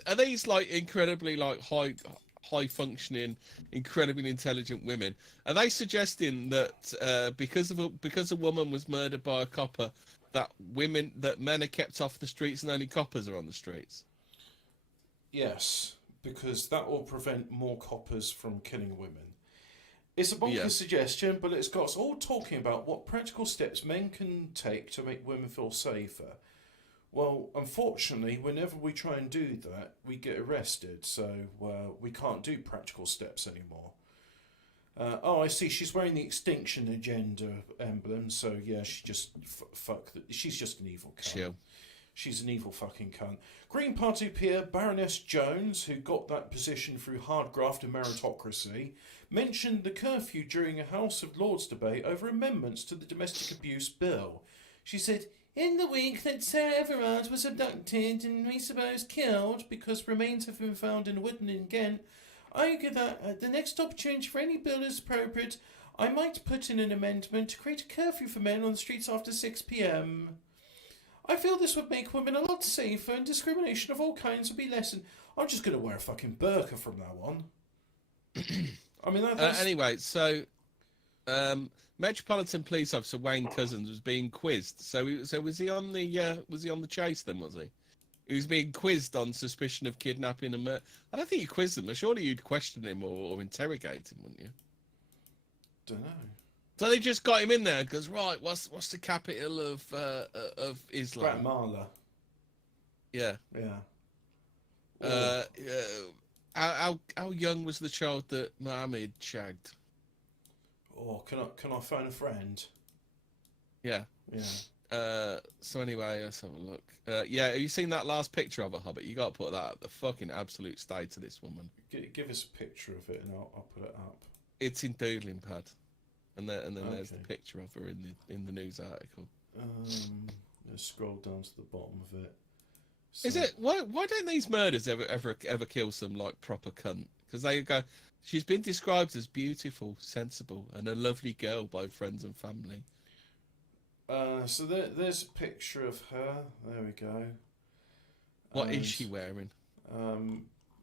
are these like incredibly like high functioning, incredibly intelligent women? Are they suggesting that because a woman was murdered by a copper, that men are kept off the streets and only coppers are on the streets? Yes, because that will prevent more coppers from killing women. It's a bonkers suggestion, but it's got us all talking about what practical steps men can take to make women feel safer. Well, unfortunately, whenever we try and do that, we get arrested, so we can't do practical steps anymore. Oh, I see, she's wearing the Extinction Agenda emblem, so yeah, she just, she's just an evil cunt. Chill. She's an evil fucking cunt. Green Party peer Baroness Jones, who got that position through hard graft and meritocracy, mentioned the curfew during a House of Lords debate over amendments to the Domestic Abuse Bill. She said, in the week that Sarah Everard was abducted and we suppose killed because remains have been found in a wood in Ghent, I argue that at the next opportunity for any bill is appropriate, I might put in an amendment to create a curfew for men on the streets after 6 p.m. I feel this would make women a lot safer and discrimination of all kinds would be lessened. I'm just going to wear a fucking burqa from now on. I mean, that's... Anyway, so Metropolitan Police Officer Wayne Couzens was being quizzed. So was he on the chase then? Was he? He was being quizzed on suspicion of kidnapping and murder. I don't think you quizzed him. Surely you'd question him or interrogate him, wouldn't you? Don't know. So they just got him in there because what's the capital of Islam? Guatemala. Yeah. Yeah. How young was the child that Mohammed shagged? Oh, can I phone a friend? Yeah. Yeah. So anyway, let's have a look. Yeah, have you seen that last picture of a Hobbit? You got to put that up. The fucking absolute state of this woman. Give us a picture of it, and I'll put it up. It's in Doodling Pad, and then there's the picture of her in the news article. Let's scroll down to the bottom of it. So, Is it why don't these murders ever kill some like proper cunt? Because they go, she's been described as beautiful, sensible, and a lovely girl by friends and family. So there's a picture of her. There we go. What is she wearing?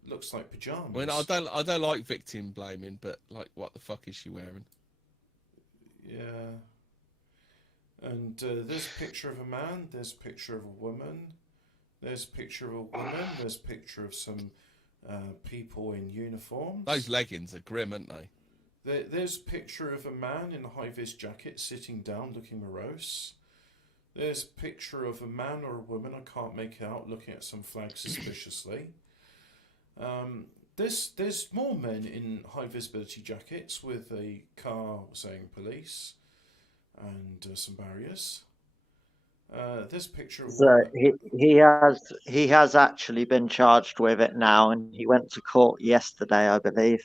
Looks like pajamas. I mean, I don't like victim blaming, but like, what the fuck is she wearing? Yeah. And there's a picture of a man, there's a picture of a woman, there's a picture of a woman, there's a picture of some people in uniforms. Those leggings are grim, aren't they? There's a picture of a man in a high-vis jacket sitting down looking morose. There's a picture of a man or a woman, I can't make out, looking at some flag suspiciously. There's more men in high-visibility jackets with a car saying police and some barriers. There's a picture of... So he has actually been charged with it now, and he went to court yesterday, I believe.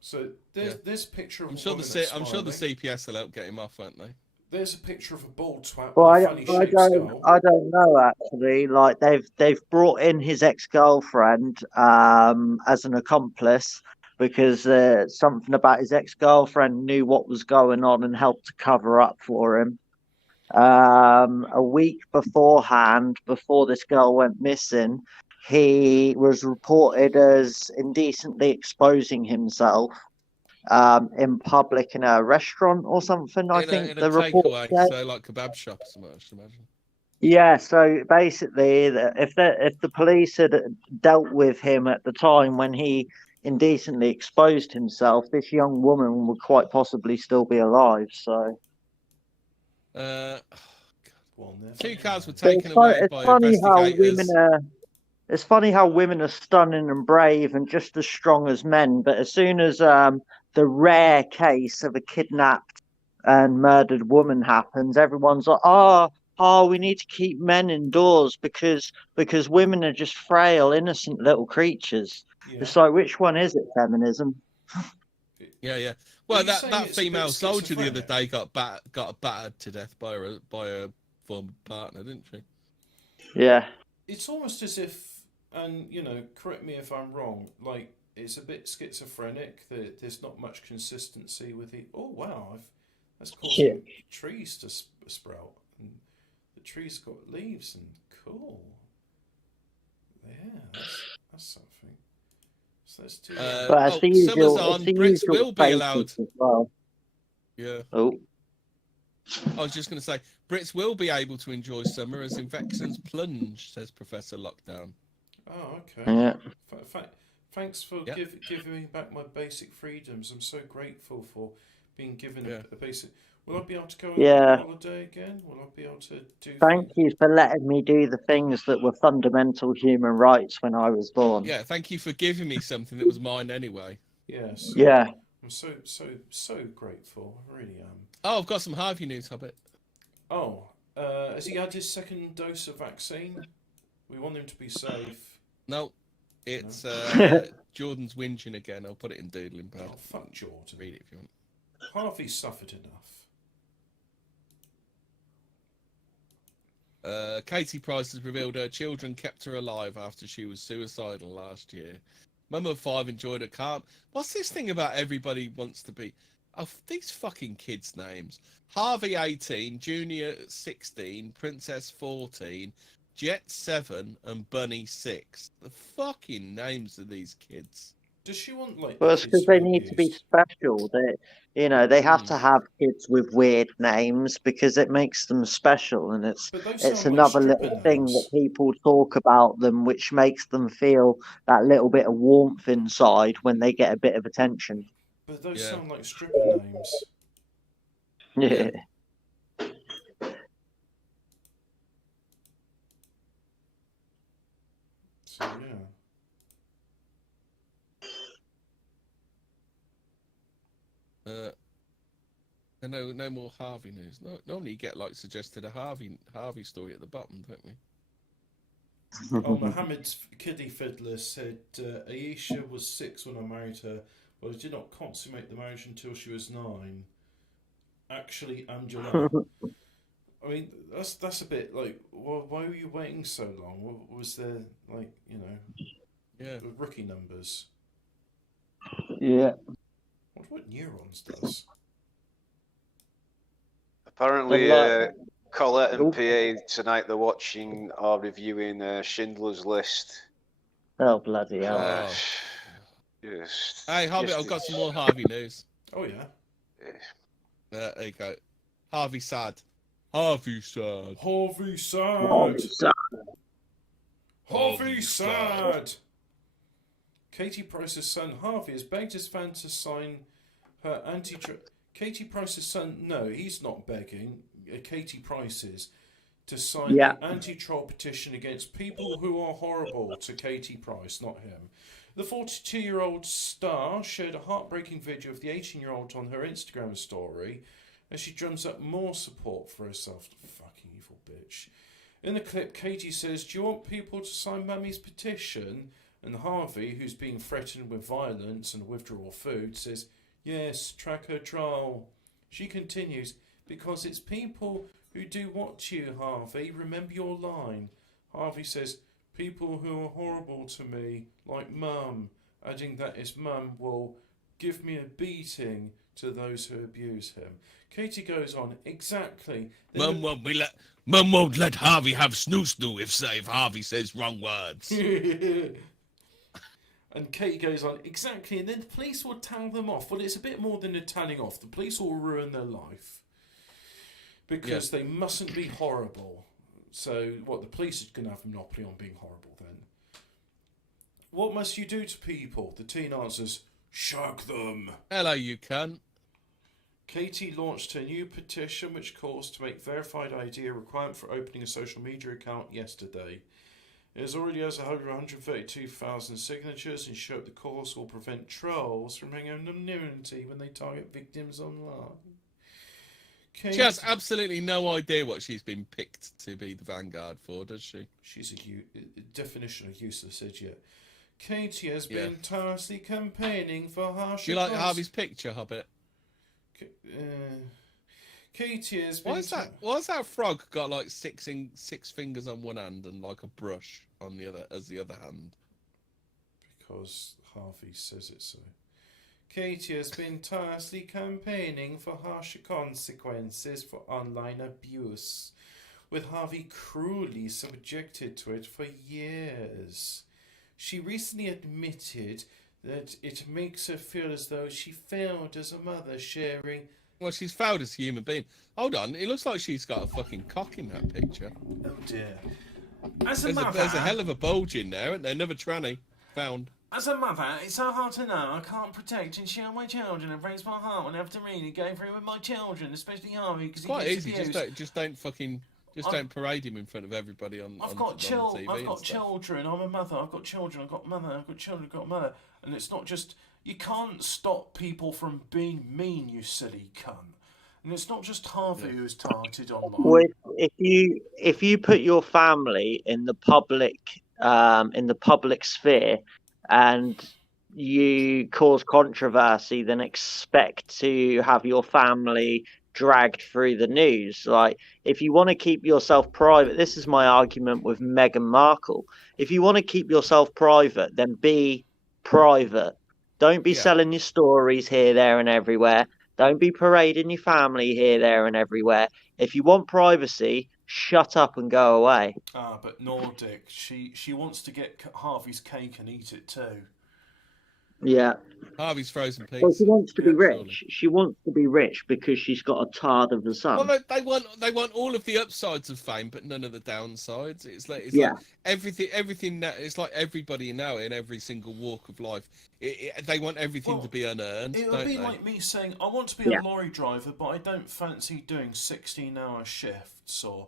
So there's a picture of I'm a sure woman I'm sure the smiling. CPS will help get him off, won't they? There's a picture of a bald twat Well, with a funny shaped skull. I don't know actually. Like they've brought in his ex-girlfriend as an accomplice because something about his ex-girlfriend knew what was going on and helped to cover up for him. A week beforehand, before this girl went missing, he was reported as indecently exposing himself in public in a restaurant or something. I think in a the report takeaway, said. so like kebab shop or something, I should imagine. Yeah, so basically, if the police had dealt with him at the time when he indecently exposed himself, this young woman would quite possibly still be alive. So. Well, Two cars were But taken away by investigators. It's funny how women are stunning and brave and just as strong as men, but as soon as the rare case of a kidnapped and murdered woman happens, everyone's like, oh, we need to keep men indoors because women are just frail, innocent little creatures. Yeah. It's like, which one is it, feminism? Yeah. Well, that it's a female bit soldier the other schizophrenic? day got battered to death by a former partner, didn't she? Yeah. It's almost as if, and correct me if I'm wrong, like it's a bit schizophrenic that there's not much consistency with the. Oh wow, that's causing trees to sprout, and the trees got leaves and cool. Yeah, that's something. So let's do. But it's the usual. Summer's on. It's the Brits usual will be allowed. as well. Yeah. Oh. I was just going to say, Brits will be able to enjoy summer as infections plunge, says Professor Lockdown. Oh, okay. Yeah. Thanks for giving me back my basic freedoms. I'm so grateful for being given a basic. Will I be able to go on holiday again? Will I be able to do? Thank you for letting me do the things that were fundamental human rights when I was born. Yeah, thank you for giving me something that was mine anyway. Yes. Yeah. I'm so grateful. I really am. Oh, I've got some Harvey news, Hobbit. Oh, has he had his second dose of vaccine? We want him to be safe. No, it's Jordan's whinging again. I'll put it in doodling pad. Oh, fuck Jordan. Read it if you want. Harvey suffered enough. Katie Price has revealed her children kept her alive after she was suicidal last year. Mum of 5 enjoyed her calm. What's this thing about everybody wants to be? Oh, these fucking kids' names. Harvey 18, Junior 16, Princess 14, Jet 7, and Bunny 6. The fucking names of these kids. Does she want like? Well, it's because they need to be special. They have to have kids with weird names because it makes them special, and it's another little thing that people talk about them, which makes them feel that little bit of warmth inside when they get a bit of attention. But those sound like stripper names. Yeah. So yeah. No more Harvey news. No, normally you get like suggested a Harvey story at the bottom, don't we? Oh, Mohammed's kiddie fiddler said Aisha was 6 when I married her, but I did not consummate the marriage until she was 9. Actually, Angela. I mean, that's a bit like, well, why were you waiting so long? Was there rookie numbers? Yeah. I wonder what Neurons does. Apparently, Colette and PA tonight they're watching or reviewing Schindler's List. Oh, bloody hell. Yes. Hey, Harvey, I've got some more Harvey news. Oh, yeah. There you go. Harvey sad. Harvey sad. Harvey sad. Harvey sad. Katie Price's son Harvey has begged his fan to sign her Katie Price's son, no, he's not begging. Katie Price is to sign the anti-troll petition against people who are horrible to Katie Price, not him. The 42-year-old star shared a heartbreaking video of the 18-year-old on her Instagram story as she drums up more support for herself. Fucking evil bitch. In the clip, Katie says, "Do you want people to sign Mummy's petition?" And Harvey, who's being threatened with violence and withdrawal of food, says, "Yes, track her troll." She continues, "Because it's people who do what to you, Harvey. Remember your line." Harvey says, "People who are horrible to me, like Mum," adding that his mum will give me a beating to those who abuse him. Katie goes on, "Exactly. Mum won't let Harvey have snoo if Harvey says wrong words." And Katie goes on, "Exactly, and then the police will tell them off." Well, it's a bit more than a telling off. The police will ruin their life because they mustn't be horrible. So, what, the police are going to have a monopoly on being horrible then? What must you do to people? The teen answers, "Shag them." Hello, you cunt. Katie launched her new petition, which calls to make verified ID a requirement for opening a social media account yesterday. It already has over 132,000 signatures and showed the course will prevent trolls from having anonymity when they target victims online. She has absolutely no idea what she's been picked to be the vanguard for, does she? She's a definition of useless idiot. Katie has been tirelessly campaigning for harsher... Do you like Harvey's picture, Hobbit? Katie has been... Why has that frog got like six fingers on one hand and like a brush on the other as the other hand? Because Harvey says it so. Katie has been tirelessly campaigning for harsher consequences for online abuse, with Harvey cruelly subjected to it for years. She recently admitted that it makes her feel as though she failed as a mother, sharing... Well, she's failed as a human being. Hold on, it looks like she's got a fucking cock in that picture. Oh dear. As a mother... There's a hell of a bulge in there, isn't there? Another tranny found. As a mother, it's so hard to know I can't protect and shield my children. It breaks my heart when I have to really go through with my children, especially Harvey, because quite easy. Just don't parade him in front of everybody on. I've got children. I'm a mother. I've got children. I've got mother. I've got children. I've got mother. And it's not just you can't stop people from being mean, you silly cunt. And it's not just Harvey who's targeted online. Well, if you put your family in the public sphere and you cause controversy, then expect to have your family dragged through the news. Like, if you want to keep yourself private, this is my argument with Meghan Markle. If you want to keep yourself private, then be private. Don't be selling your stories here, there, and everywhere. Don't be parading your family here, there, and everywhere. If you want privacy, shut up and go away. But Nordic, she wants to get Harvey's cake and eat it too. Yeah. Harvey's frozen pizza. Well, she wants to be rich. Surely. She wants to be rich because she's got a tard of the sun. Well, they want all of the upsides of fame, but none of the downsides. It's like everything. That it's like everybody now in every single walk of life. They want everything to be unearned. It would be like me saying, "I want to be a lorry driver, but I don't fancy doing 16-hour shifts." Or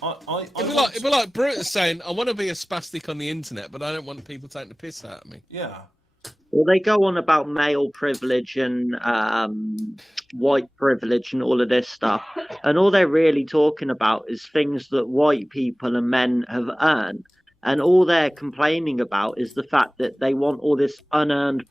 it'd be like Brutus saying, "I want to be a spastic on the internet, but I don't want people taking the piss out of me." Yeah. Well, they go on about male privilege and white privilege and all of this stuff. And all they're really talking about is things that white people and men have earned. And all they're complaining about is the fact that they want all this unearned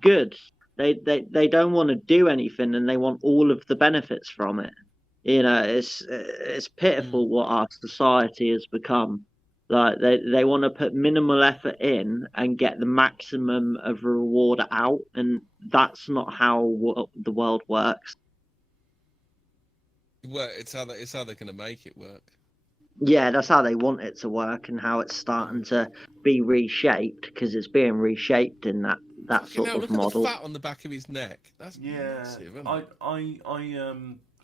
goods. They don't want to do anything, and they want all of the benefits from it. You know, it's pitiful what our society has become. Like they want to put minimal effort in and get the maximum of reward out, and that's not how the world works. Well, it's how they're going to make it work. Yeah, that's how they want it to work, and how it's starting to be reshaped, because it's being reshaped in that Fucking sort hell, of look at the model. fat on the back of his neck. That's massive, isn't it?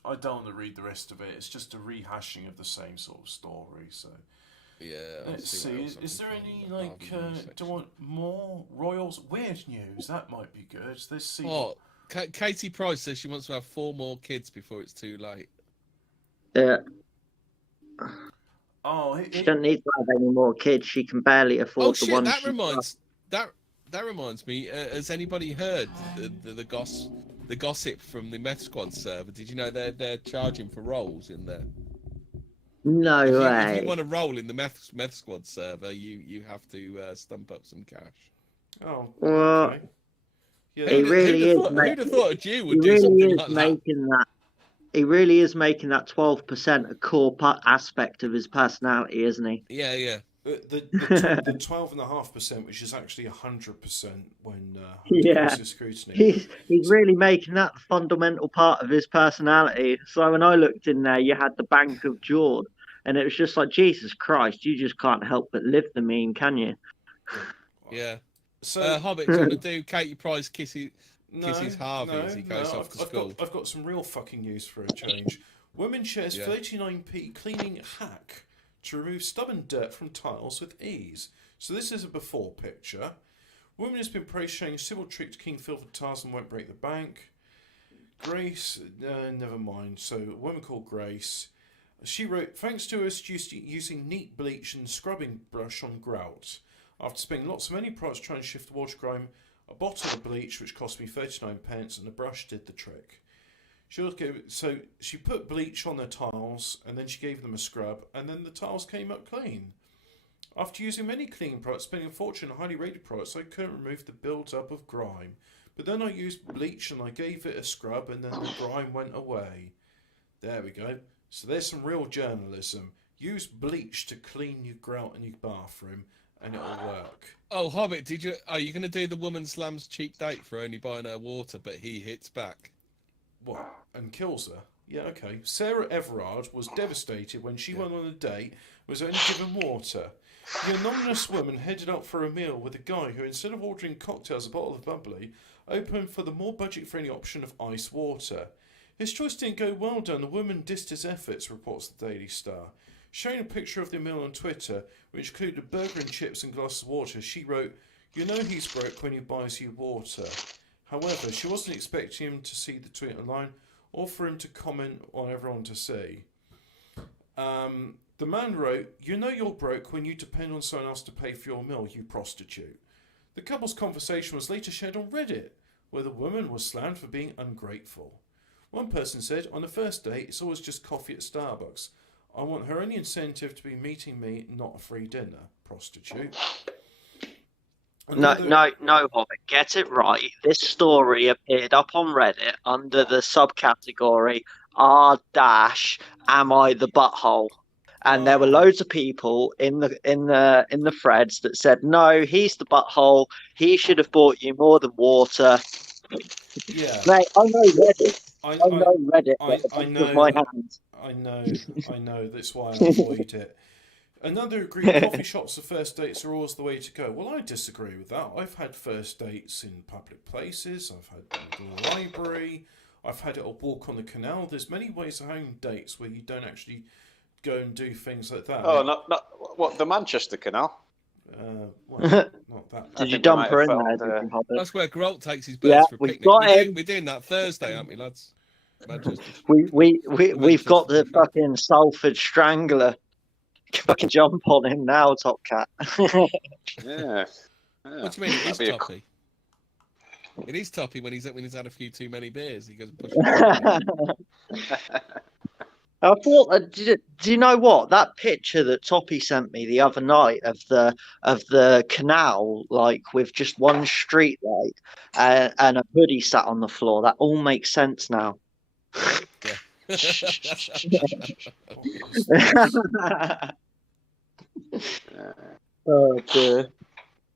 I don't want to read the rest of it. It's just a rehashing of the same sort of story. So Yeah. let's see. Is there any like? Do you want more royals? Weird news. That might be good. Let's see. Oh, Katie Price says she wants to have 4 more kids before it's too late. Oh, She don't need to have any more kids. She can barely afford Oh the shit! one. That reminds me. Has anybody heard the gossip from the Meth Squad server? Did you know they're charging for roles in there? No If way. you want to roll in the Meth Squad server, you have to stump up some cash. Oh, Well, okay. Yeah, He really is. Who'd have thought a Jew He would do really something is like that? making that. He really is making that 12% a core aspect of his personality, isn't he? Yeah, yeah. the 12.5%, which is actually 100% when Yeah. closer scrutiny. He's really making that the fundamental part of his personality. So when I looked in there, you had the Bank of Jord, and it was just like, Jesus Christ, you just can't help but live the mean, can you? Yeah. So Hobbit, do you want to do Katie Price kisses Harvey no, as he goes off to I've school? I've got some real fucking news for a change. Woman shares 39p cleaning hack to remove stubborn dirt from tiles with ease. So this is a before picture. Woman has been praised showing a simple trick to clean filtered tiles and won't break the bank. Grace, never mind. So a woman called Grace, she wrote, thanks to us using neat bleach and scrubbing brush on grout. After spending lots of money products trying to shift the water grime, a bottle of bleach, which cost me 39 pence, and a brush did the trick. So she put bleach on the tiles, and then she gave them a scrub, and then the tiles came up clean. After using many cleaning products, spending a fortune on highly rated products, I couldn't remove the build-up of grime. But then I used bleach and I gave it a scrub, and then the grime went away. There we go. So there's some real journalism. Use bleach to clean your grout in your bathroom, and it'll work. Oh, Hobbit, are you going to do the woman slams cheap date for only buying her water, but he hits back? What? And kills her? Yeah, okay. Sarah Everard was devastated when she went on a date, was only given water. The anonymous woman headed up for a meal with a guy who, instead of ordering cocktails, a bottle of bubbly, opened for the more budget-friendly option of ice water. His choice didn't go well down. The woman dissed his efforts, reports the Daily Star. Showing a picture of the meal on Twitter, which included a burger and chips and glass of water, she wrote, "You know he's broke when he buys you water." However, she wasn't expecting him to see the tweet online or for him to comment on everyone to see. The man wrote, "You know you're broke when you depend on someone else to pay for your meal, you prostitute." The couple's conversation was later shared on Reddit, where the woman was slammed for being ungrateful. One person said, "On the first date, it's always just coffee at Starbucks. I want her only incentive to be meeting me, not a free dinner, prostitute." No, Hobbit, get it right. This story appeared up on Reddit under the subcategory r-am I the butthole? And there were loads of people in the threads that said, "No, he's the butthole. He should have bought you more than water." Yeah. Mate, I know Reddit. I know Reddit. I know. My hands. I know. That's why I avoid it. Another agreed, coffee shops for first dates are always the way to go. Well, I disagree with that. I've had first dates in public places. I've had them in the library. I've had it a walk on the canal. There's many ways of having dates where you don't actually go and do things like that. Oh, not what, the Manchester Canal? Well, not that. Did you dump her in there? That's where Gralt takes his birds for a we've picnic. got him. We're doing that Thursday, aren't we, lads? We've got the fucking Salford Strangler. Fucking jump on him now, Top Cat. Yeah. What do you mean? It is toppy. It is toppy when he's had a few too many beers. He goes push. I thought, do you know what? That picture that Toppy sent me the other night of the canal, like with just one street light and a hoodie sat on the floor, that all makes sense now. Oh dear.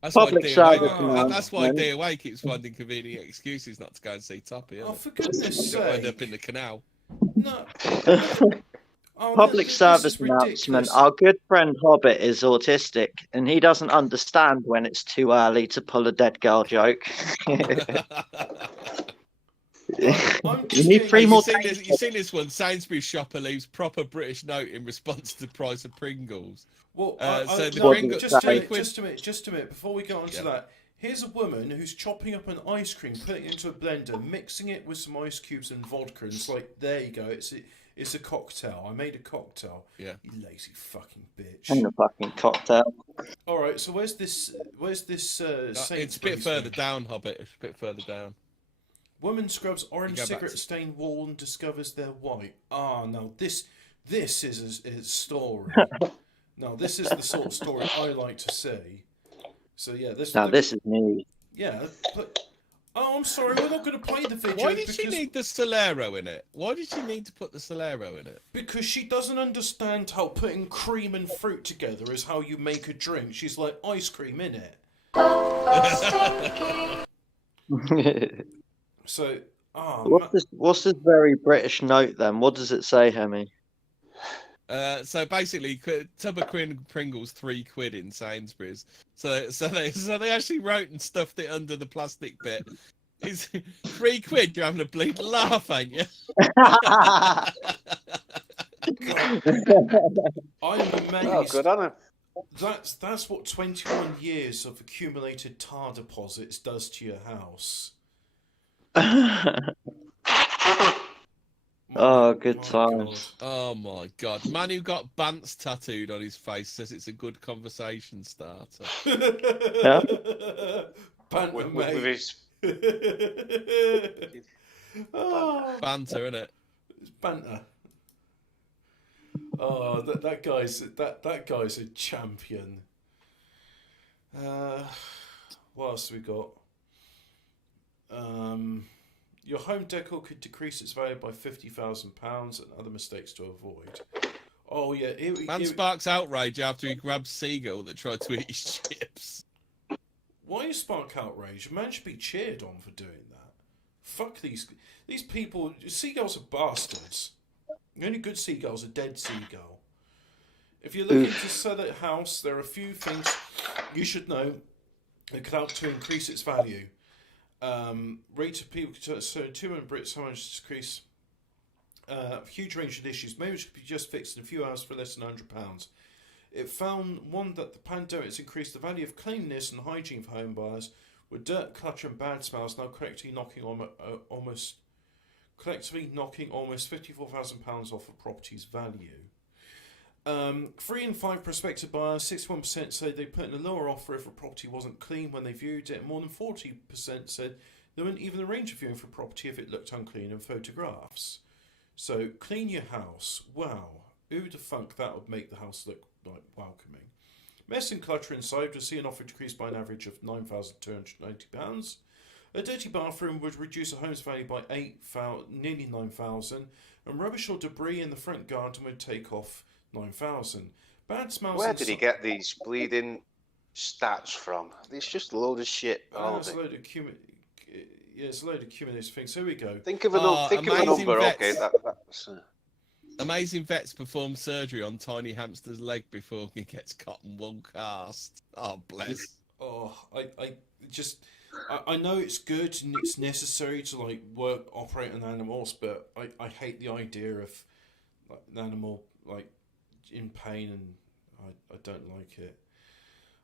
That's Public why DOA keeps finding convenient excuses not to go and see Toppy. Oh, for goodness sake! End up in the canal. No. Oh, Public this service is announcement. ridiculous. Our good friend Hobbit is autistic, and he doesn't understand when it's too early to pull a dead girl joke. I'm You just need getting. three more. You seen this one? Sainsbury's shopper leaves proper British note in response to the price of Pringles. Well, So the no, Pringles, just a minute, £3. just a minute. Before we get on to Yeah. that, here's a woman who's chopping up an ice cream, putting it into a blender, mixing it with some ice cubes and vodka, and it's like, there you go. It's a cocktail. I made a cocktail. Yeah. You lazy fucking bitch. And a fucking cocktail. All right. So where's this? It's a Sainsbury's bit further thing? down, Hobbit. It's a bit further down. Woman scrubs orange You go back cigarette to- stained wall and discovers they're white. Ah, now this is a story. Now this is the sort of story I like to see. So yeah, this is news. yeah. But, oh, I'm sorry, we're not going to play the video. Why did she need the Solero in it? Why did she need to put the Solero in it? Because she doesn't understand how putting cream and fruit together is how you make a drink. She's like, ice cream in it. So, What's this very British note then? What does it say, Hemi? So basically, tub of Pringles £3 in Sainsbury's. So they actually wrote and stuffed it under the plastic bit. It's £3. You're having a bleeding laugh, ain't you? I'm amazed. Oh, good on him. That's what 21 years of accumulated tar deposits does to your house. Oh, good My times. Oh my god. Man who got Bants tattooed on his face says it's a good conversation starter. Yeah. Banter, With mate. his Oh, Banter, innit? it's banter. Oh, that guy's a champion. What else have we got? Your home decor could decrease its value by £50,000 and other mistakes to avoid. Oh yeah, Man sparks outrage after he grabs seagull that tried to eat his chips. Why you spark outrage? A man should be cheered on for doing that. Fuck these people. Seagulls are bastards. The only good seagull's a dead seagull. If you're looking to sell a house, there are a few things you should know that could help to increase its value. Rate of people, so 200 Brits, how much decrease? Huge range of issues. Maybe it should be just fixed in a few hours for less than £100. It found one that the pandemic has increased the value of cleanliness and hygiene for home buyers, with dirt, clutter, and bad smells now collectively knocking almost £54,000 off a property's value. 3 in 5 prospective buyers, 61% said they put in a lower offer if a property wasn't clean when they viewed it. More than 40% said they wouldn't even arrange a viewing for a property if it looked unclean in photographs. So, clean your house. Wow. Who the fuck that would make the house look like welcoming? Mess and clutter inside would see an offer decrease by an average of £9,290. A dirty bathroom would reduce a home's value by nearly £9,000, and rubbish or debris in the front garden would take off £9,000. Bad smells. Where did he get these bleeding stats from? It's just a load of shit. All It's of a it. load of it's a load of cumulative things. Here we go. Think of a Amazing number. vets. Okay, that's. Amazing vets perform surgery on tiny hamster's leg before he gets cotton wool cast. Oh, bless. Oh, I know it's good and it's necessary to operate on animals, but I hate the idea of an animal in pain, and I don't like it.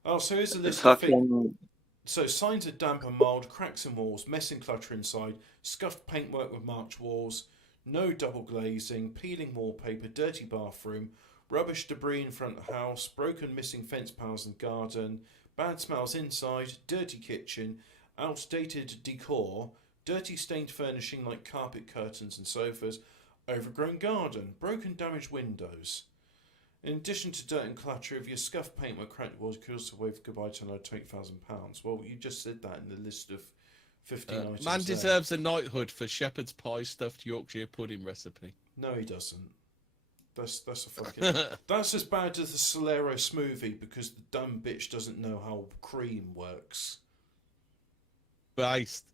Oh, so here's a list of things. So signs of damp and mould, cracks in walls, mess and clutter inside, scuffed paintwork with marked walls, no double glazing, peeling wallpaper, dirty bathroom, rubbish debris in front of the house, broken missing fence panels in garden, bad smells inside, dirty kitchen, outdated decor, dirty stained furnishing like carpet, curtains and sofas, overgrown garden, broken damaged windows. In addition to dirt and clutter, if your scuffed paintwork, cracked walls, could also wave goodbye to another £20,000. Well, you just said that in the list of 15 items. Man deserves a knighthood for shepherd's pie stuffed Yorkshire pudding recipe. No, he doesn't. That's a fucking. That's as bad as the Solero smoothie because the dumb bitch doesn't know how cream works. Based.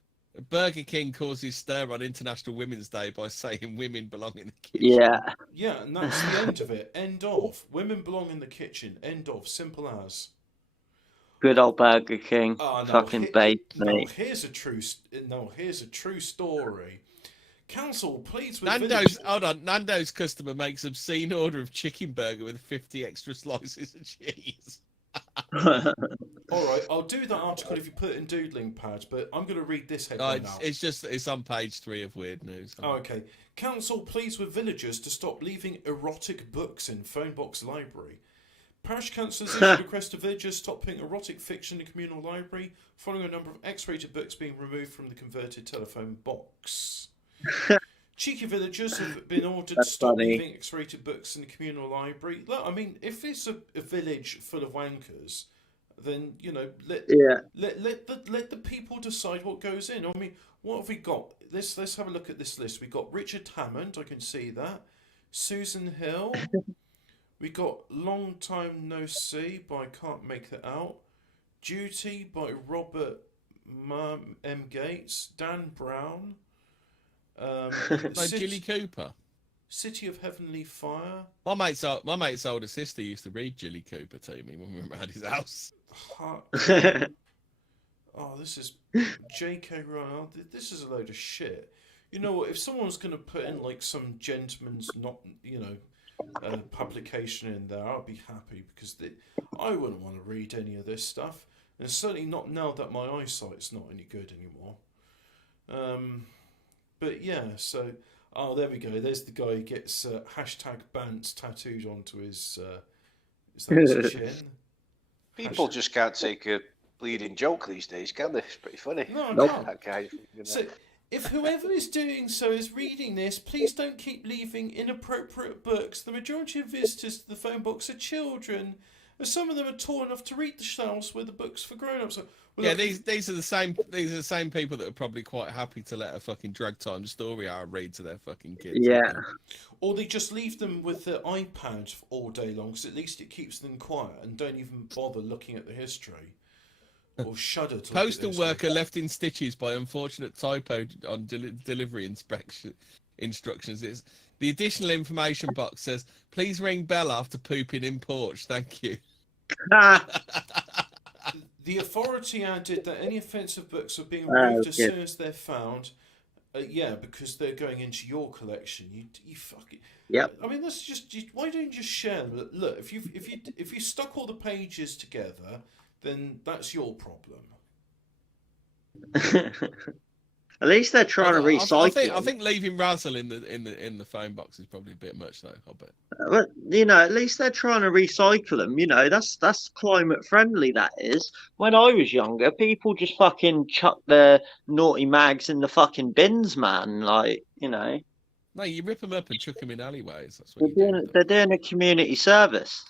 Burger King causes stir on International Women's Day by saying women belong in the kitchen. Yeah. Yeah, and that's the end of it. End of. Women belong in the kitchen. End of. Simple as. Good old Burger King. Oh, no, Fucking bait, mate. here's a true story. Council pleads with Nando's customer makes obscene order of chicken burger with 50 extra slices of cheese. All right, I'll do that article if you put it in doodling pad, but I'm going to read this headline out. It's on page 3 of Weird News. Oh, okay. Council pleads with villagers to stop leaving erotic books in phone box library. Parish councillors issued a request to villagers stop putting erotic fiction in communal library, following a number of X-rated books being removed from the converted telephone box. Cheeky villagers have been ordered to stop leaving X-rated books in the communal library. Look, I mean, if it's a village full of wankers, then let the people decide what goes in. I mean, what have we got? Let's have a look at this list. We got Richard Hammond, I can see that. Susan Hill. We got Long Time No See, but I can't make that out. Duty by Robert M. Gates. Dan Brown. Jilly Cooper. City of Heavenly Fire. My mate's older sister used to read Jilly Cooper to me when we were at his house. Oh, this is J.K. Rowling. This is a load of shit. You know what? If someone's going to put in like some gentleman's publication in there, I'd be happy because I wouldn't want to read any of this stuff, and certainly not now that my eyesight's not any good anymore. But yeah, so there we go. There's the guy who gets #Bants tattooed onto his chin. People just can't take a bleeding joke these days, can they? It's pretty funny. No, I can't. That guy. So, if whoever is doing so is reading this, please don't keep leaving inappropriate books. The majority of visitors to the phone box are children, and some of them are tall enough to reach the shelves where the books for grown-ups are. Well, yeah, these are the same people that are probably quite happy to let a fucking drag time story hour read to their fucking kids. Yeah. Or they just leave them with the iPad all day long, because at least it keeps them quiet and don't even bother looking at the history. Or shudder to Postal worker left in stitches by unfortunate typo on delivery instructions. The additional information box says, "Please ring bell after pooping in porch. Thank you." The authority added that any offensive books are being removed as soon as they're found. Because they're going into your collection. You fucking. Yep. I mean, that's just. Why don't you just share them? Look, if you stuck all the pages together, then that's your problem. At least they're trying to recycle. I think leaving Razzle in the phone box is probably a bit much, though. I bet. But at least they're trying to recycle them. That's climate friendly. That is. When I was younger, people just fucking chuck their naughty mags in the fucking bins, man. Like. No, you rip them up and chuck them in alleyways. That's what they're doing a community service.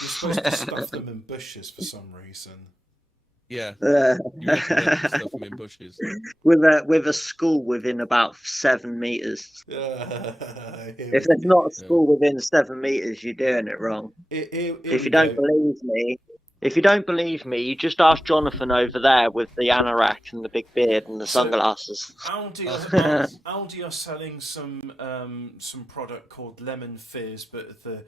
You're supposed to stuff them in bushes for some reason. Yeah, you rip them up and stuff them in bushes. With a school within about 7 meters. If there's not a school within 7 meters, you're doing it wrong. If you don't believe me, you just ask Jonathan over there with the anorak and the big beard and the sunglasses. Aldi are selling some product called Lemon Fizz, but the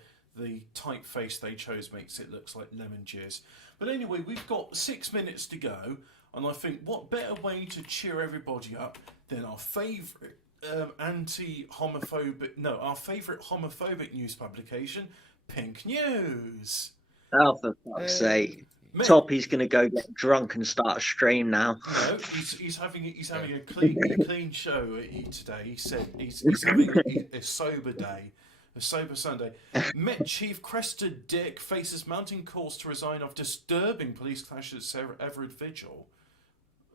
typeface they chose makes it look like lemon jizz. But anyway, we've got 6 minutes to go, and I think what better way to cheer everybody up than our favourite homophobic news publication, Pink News. Oh, for fuck's sake. Toppy's going to go get drunk and start a stream now. No, he's having a clean show today. He said he's having a sober day. A sober Sunday. Met Chief Crested Dick faces mounting calls to resign after disturbing police clash at Everett Vigil.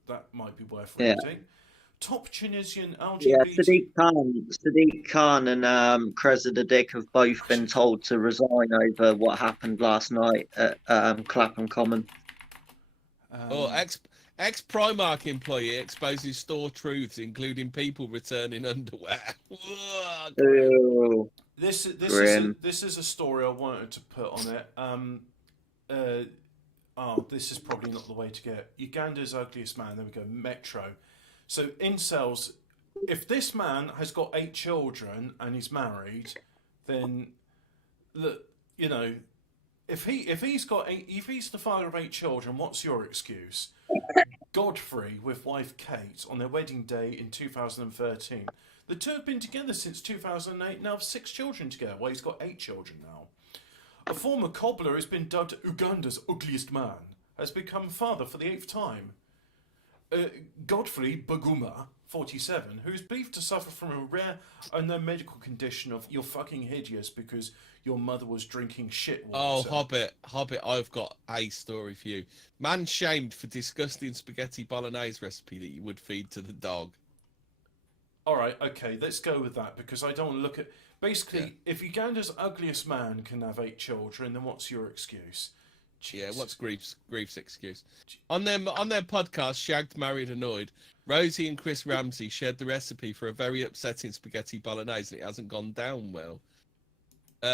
That might be worth reading. Top Tunisian LGBT... Yeah, Sadiq Khan and Cressida Dick have both been told to resign over what happened last night at Clapham Common. Ex-Primark employee exposes store truths, including people returning underwear. This is a story I wanted to put on it. This is probably not the way to get Uganda's ugliest man. There we go. Metro. So incels, if this man has got 8 children and he's married, then look, you know, if he's the father of 8 children, what's your excuse? Godfrey with wife Kate on their wedding day in 2013. The two have been together since 2008, now have 6 children together. Well, he's got 8 children now. A former cobbler has been dubbed Uganda's ugliest man, has become father for the 8th time. Godfrey Baguma, 47, who is believed to suffer from a rare unknown medical condition of "you're fucking hideous because your mother was drinking shit water." Oh, Hobbit, I've got a story for you. Man shamed for disgusting spaghetti bolognese recipe that you would feed to the dog. All right, okay, let's go with that, because I don't want to look at... Basically, if Uganda's ugliest man can have 8 children, then what's your excuse? Jesus. Yeah, what's Grief's excuse? On their podcast, Shagged, Married, Annoyed, Rosie and Chris Ramsey shared the recipe for a very upsetting spaghetti bolognese, and it hasn't gone down well.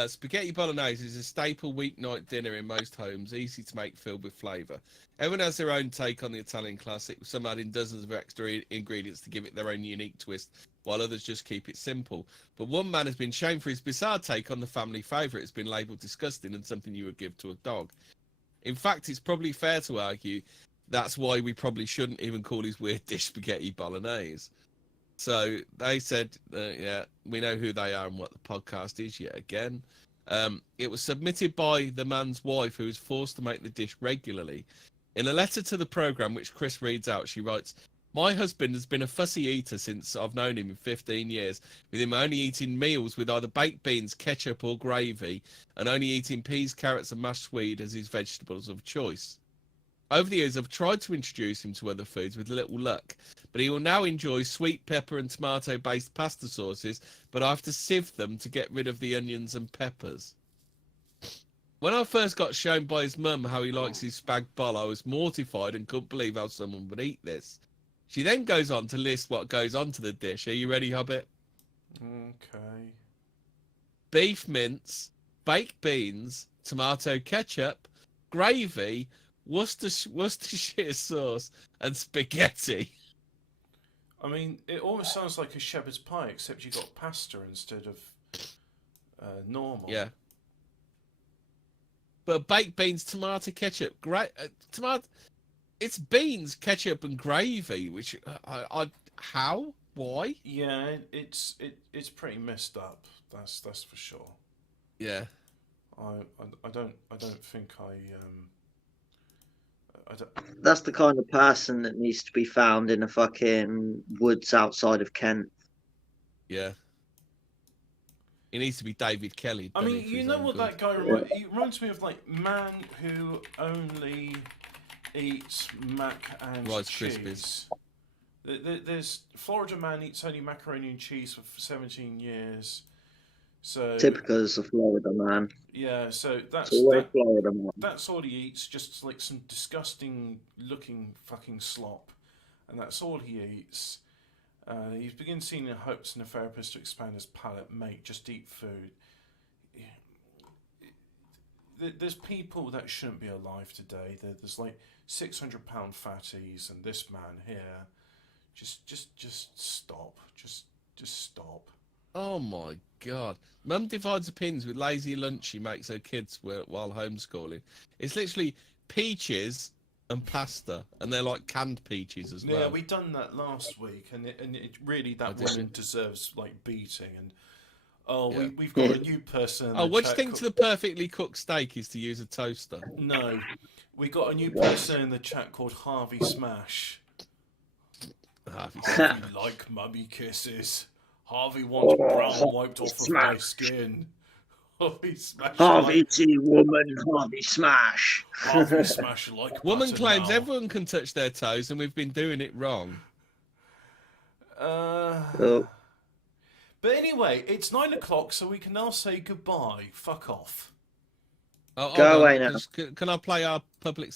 Spaghetti bolognese is a staple weeknight dinner in most homes, easy to make, filled with flavour. Everyone has their own take on the Italian classic, with some adding dozens of extra ingredients to give it their own unique twist, while others just keep it simple. But one man has been shamed for his bizarre take on the family favourite. It's been labelled disgusting and something you would give to a dog. In fact, it's probably fair to argue that's why we probably shouldn't even call his weird dish spaghetti bolognese. So they said, yeah, we know who they are and what the podcast is yet again. It was submitted by the man's wife, who was forced to make the dish regularly. In a letter to the programme, which Chris reads out, she writes, "My husband has been a fussy eater since I've known him in 15 years, with him only eating meals with either baked beans, ketchup or gravy, and only eating peas, carrots and mashed swede as his vegetables of choice. Over the years, I've tried to introduce him to other foods with little luck, but he will now enjoy sweet pepper and tomato-based pasta sauces, but I have to sieve them to get rid of the onions and peppers. When I first got shown by his mum how he likes his spag bol, I was mortified and couldn't believe how someone would eat this." She then goes on to list what goes onto the dish. Are you ready, Hobbit? Okay. Beef mince, baked beans, tomato ketchup, gravy, Worcestershire sauce, and spaghetti. I mean, it almost sounds like a shepherd's pie, except you got pasta instead of normal. Yeah. But baked beans, tomato ketchup, tomato. It's beans, ketchup, and gravy. Which how? Why? Yeah, it's pretty messed up. That's for sure. Yeah. I don't think I don't... That's the kind of person that needs to be found in a fucking woods outside of Kent. Yeah. He needs to be David Kelly. I mean, you know what that guy reminds? He reminds me of, like, man who only eats mac and Rice cheese. Krispies. There's Florida man eats only macaroni and cheese for 17 years. So typical as a Florida man. Yeah, so that's Florida man. That's all he eats, just like some disgusting looking fucking slop, and that's all he eats. He's begun seeing in hopes and a therapist to expand his palate. Mate, just eat food. There's people that shouldn't be alive today. There's like 600-pound fatties, and this man here. Just stop. Just stop. Oh my God. Mum divides opinions with lazy lunch she makes her kids while homeschooling. It's literally peaches and pasta, and they're like canned peaches as well. Yeah, we done that last week, and it really, that woman deserves like beating. And we've got a new person. What do you think to the perfectly cooked steak is to use a toaster? No, we got a new person in the chat called Harvey Smash. Harvey You like mummy kisses. Harvey wants brown wiped off of my skin. Harvey Smash. Harvey T woman, Harvey Smash. Harvey Smash like woman claims now. Everyone can touch their toes, and we've been doing it wrong. But anyway, it's 9 o'clock, so we can now say goodbye. Fuck off. Go away now. Can I play our public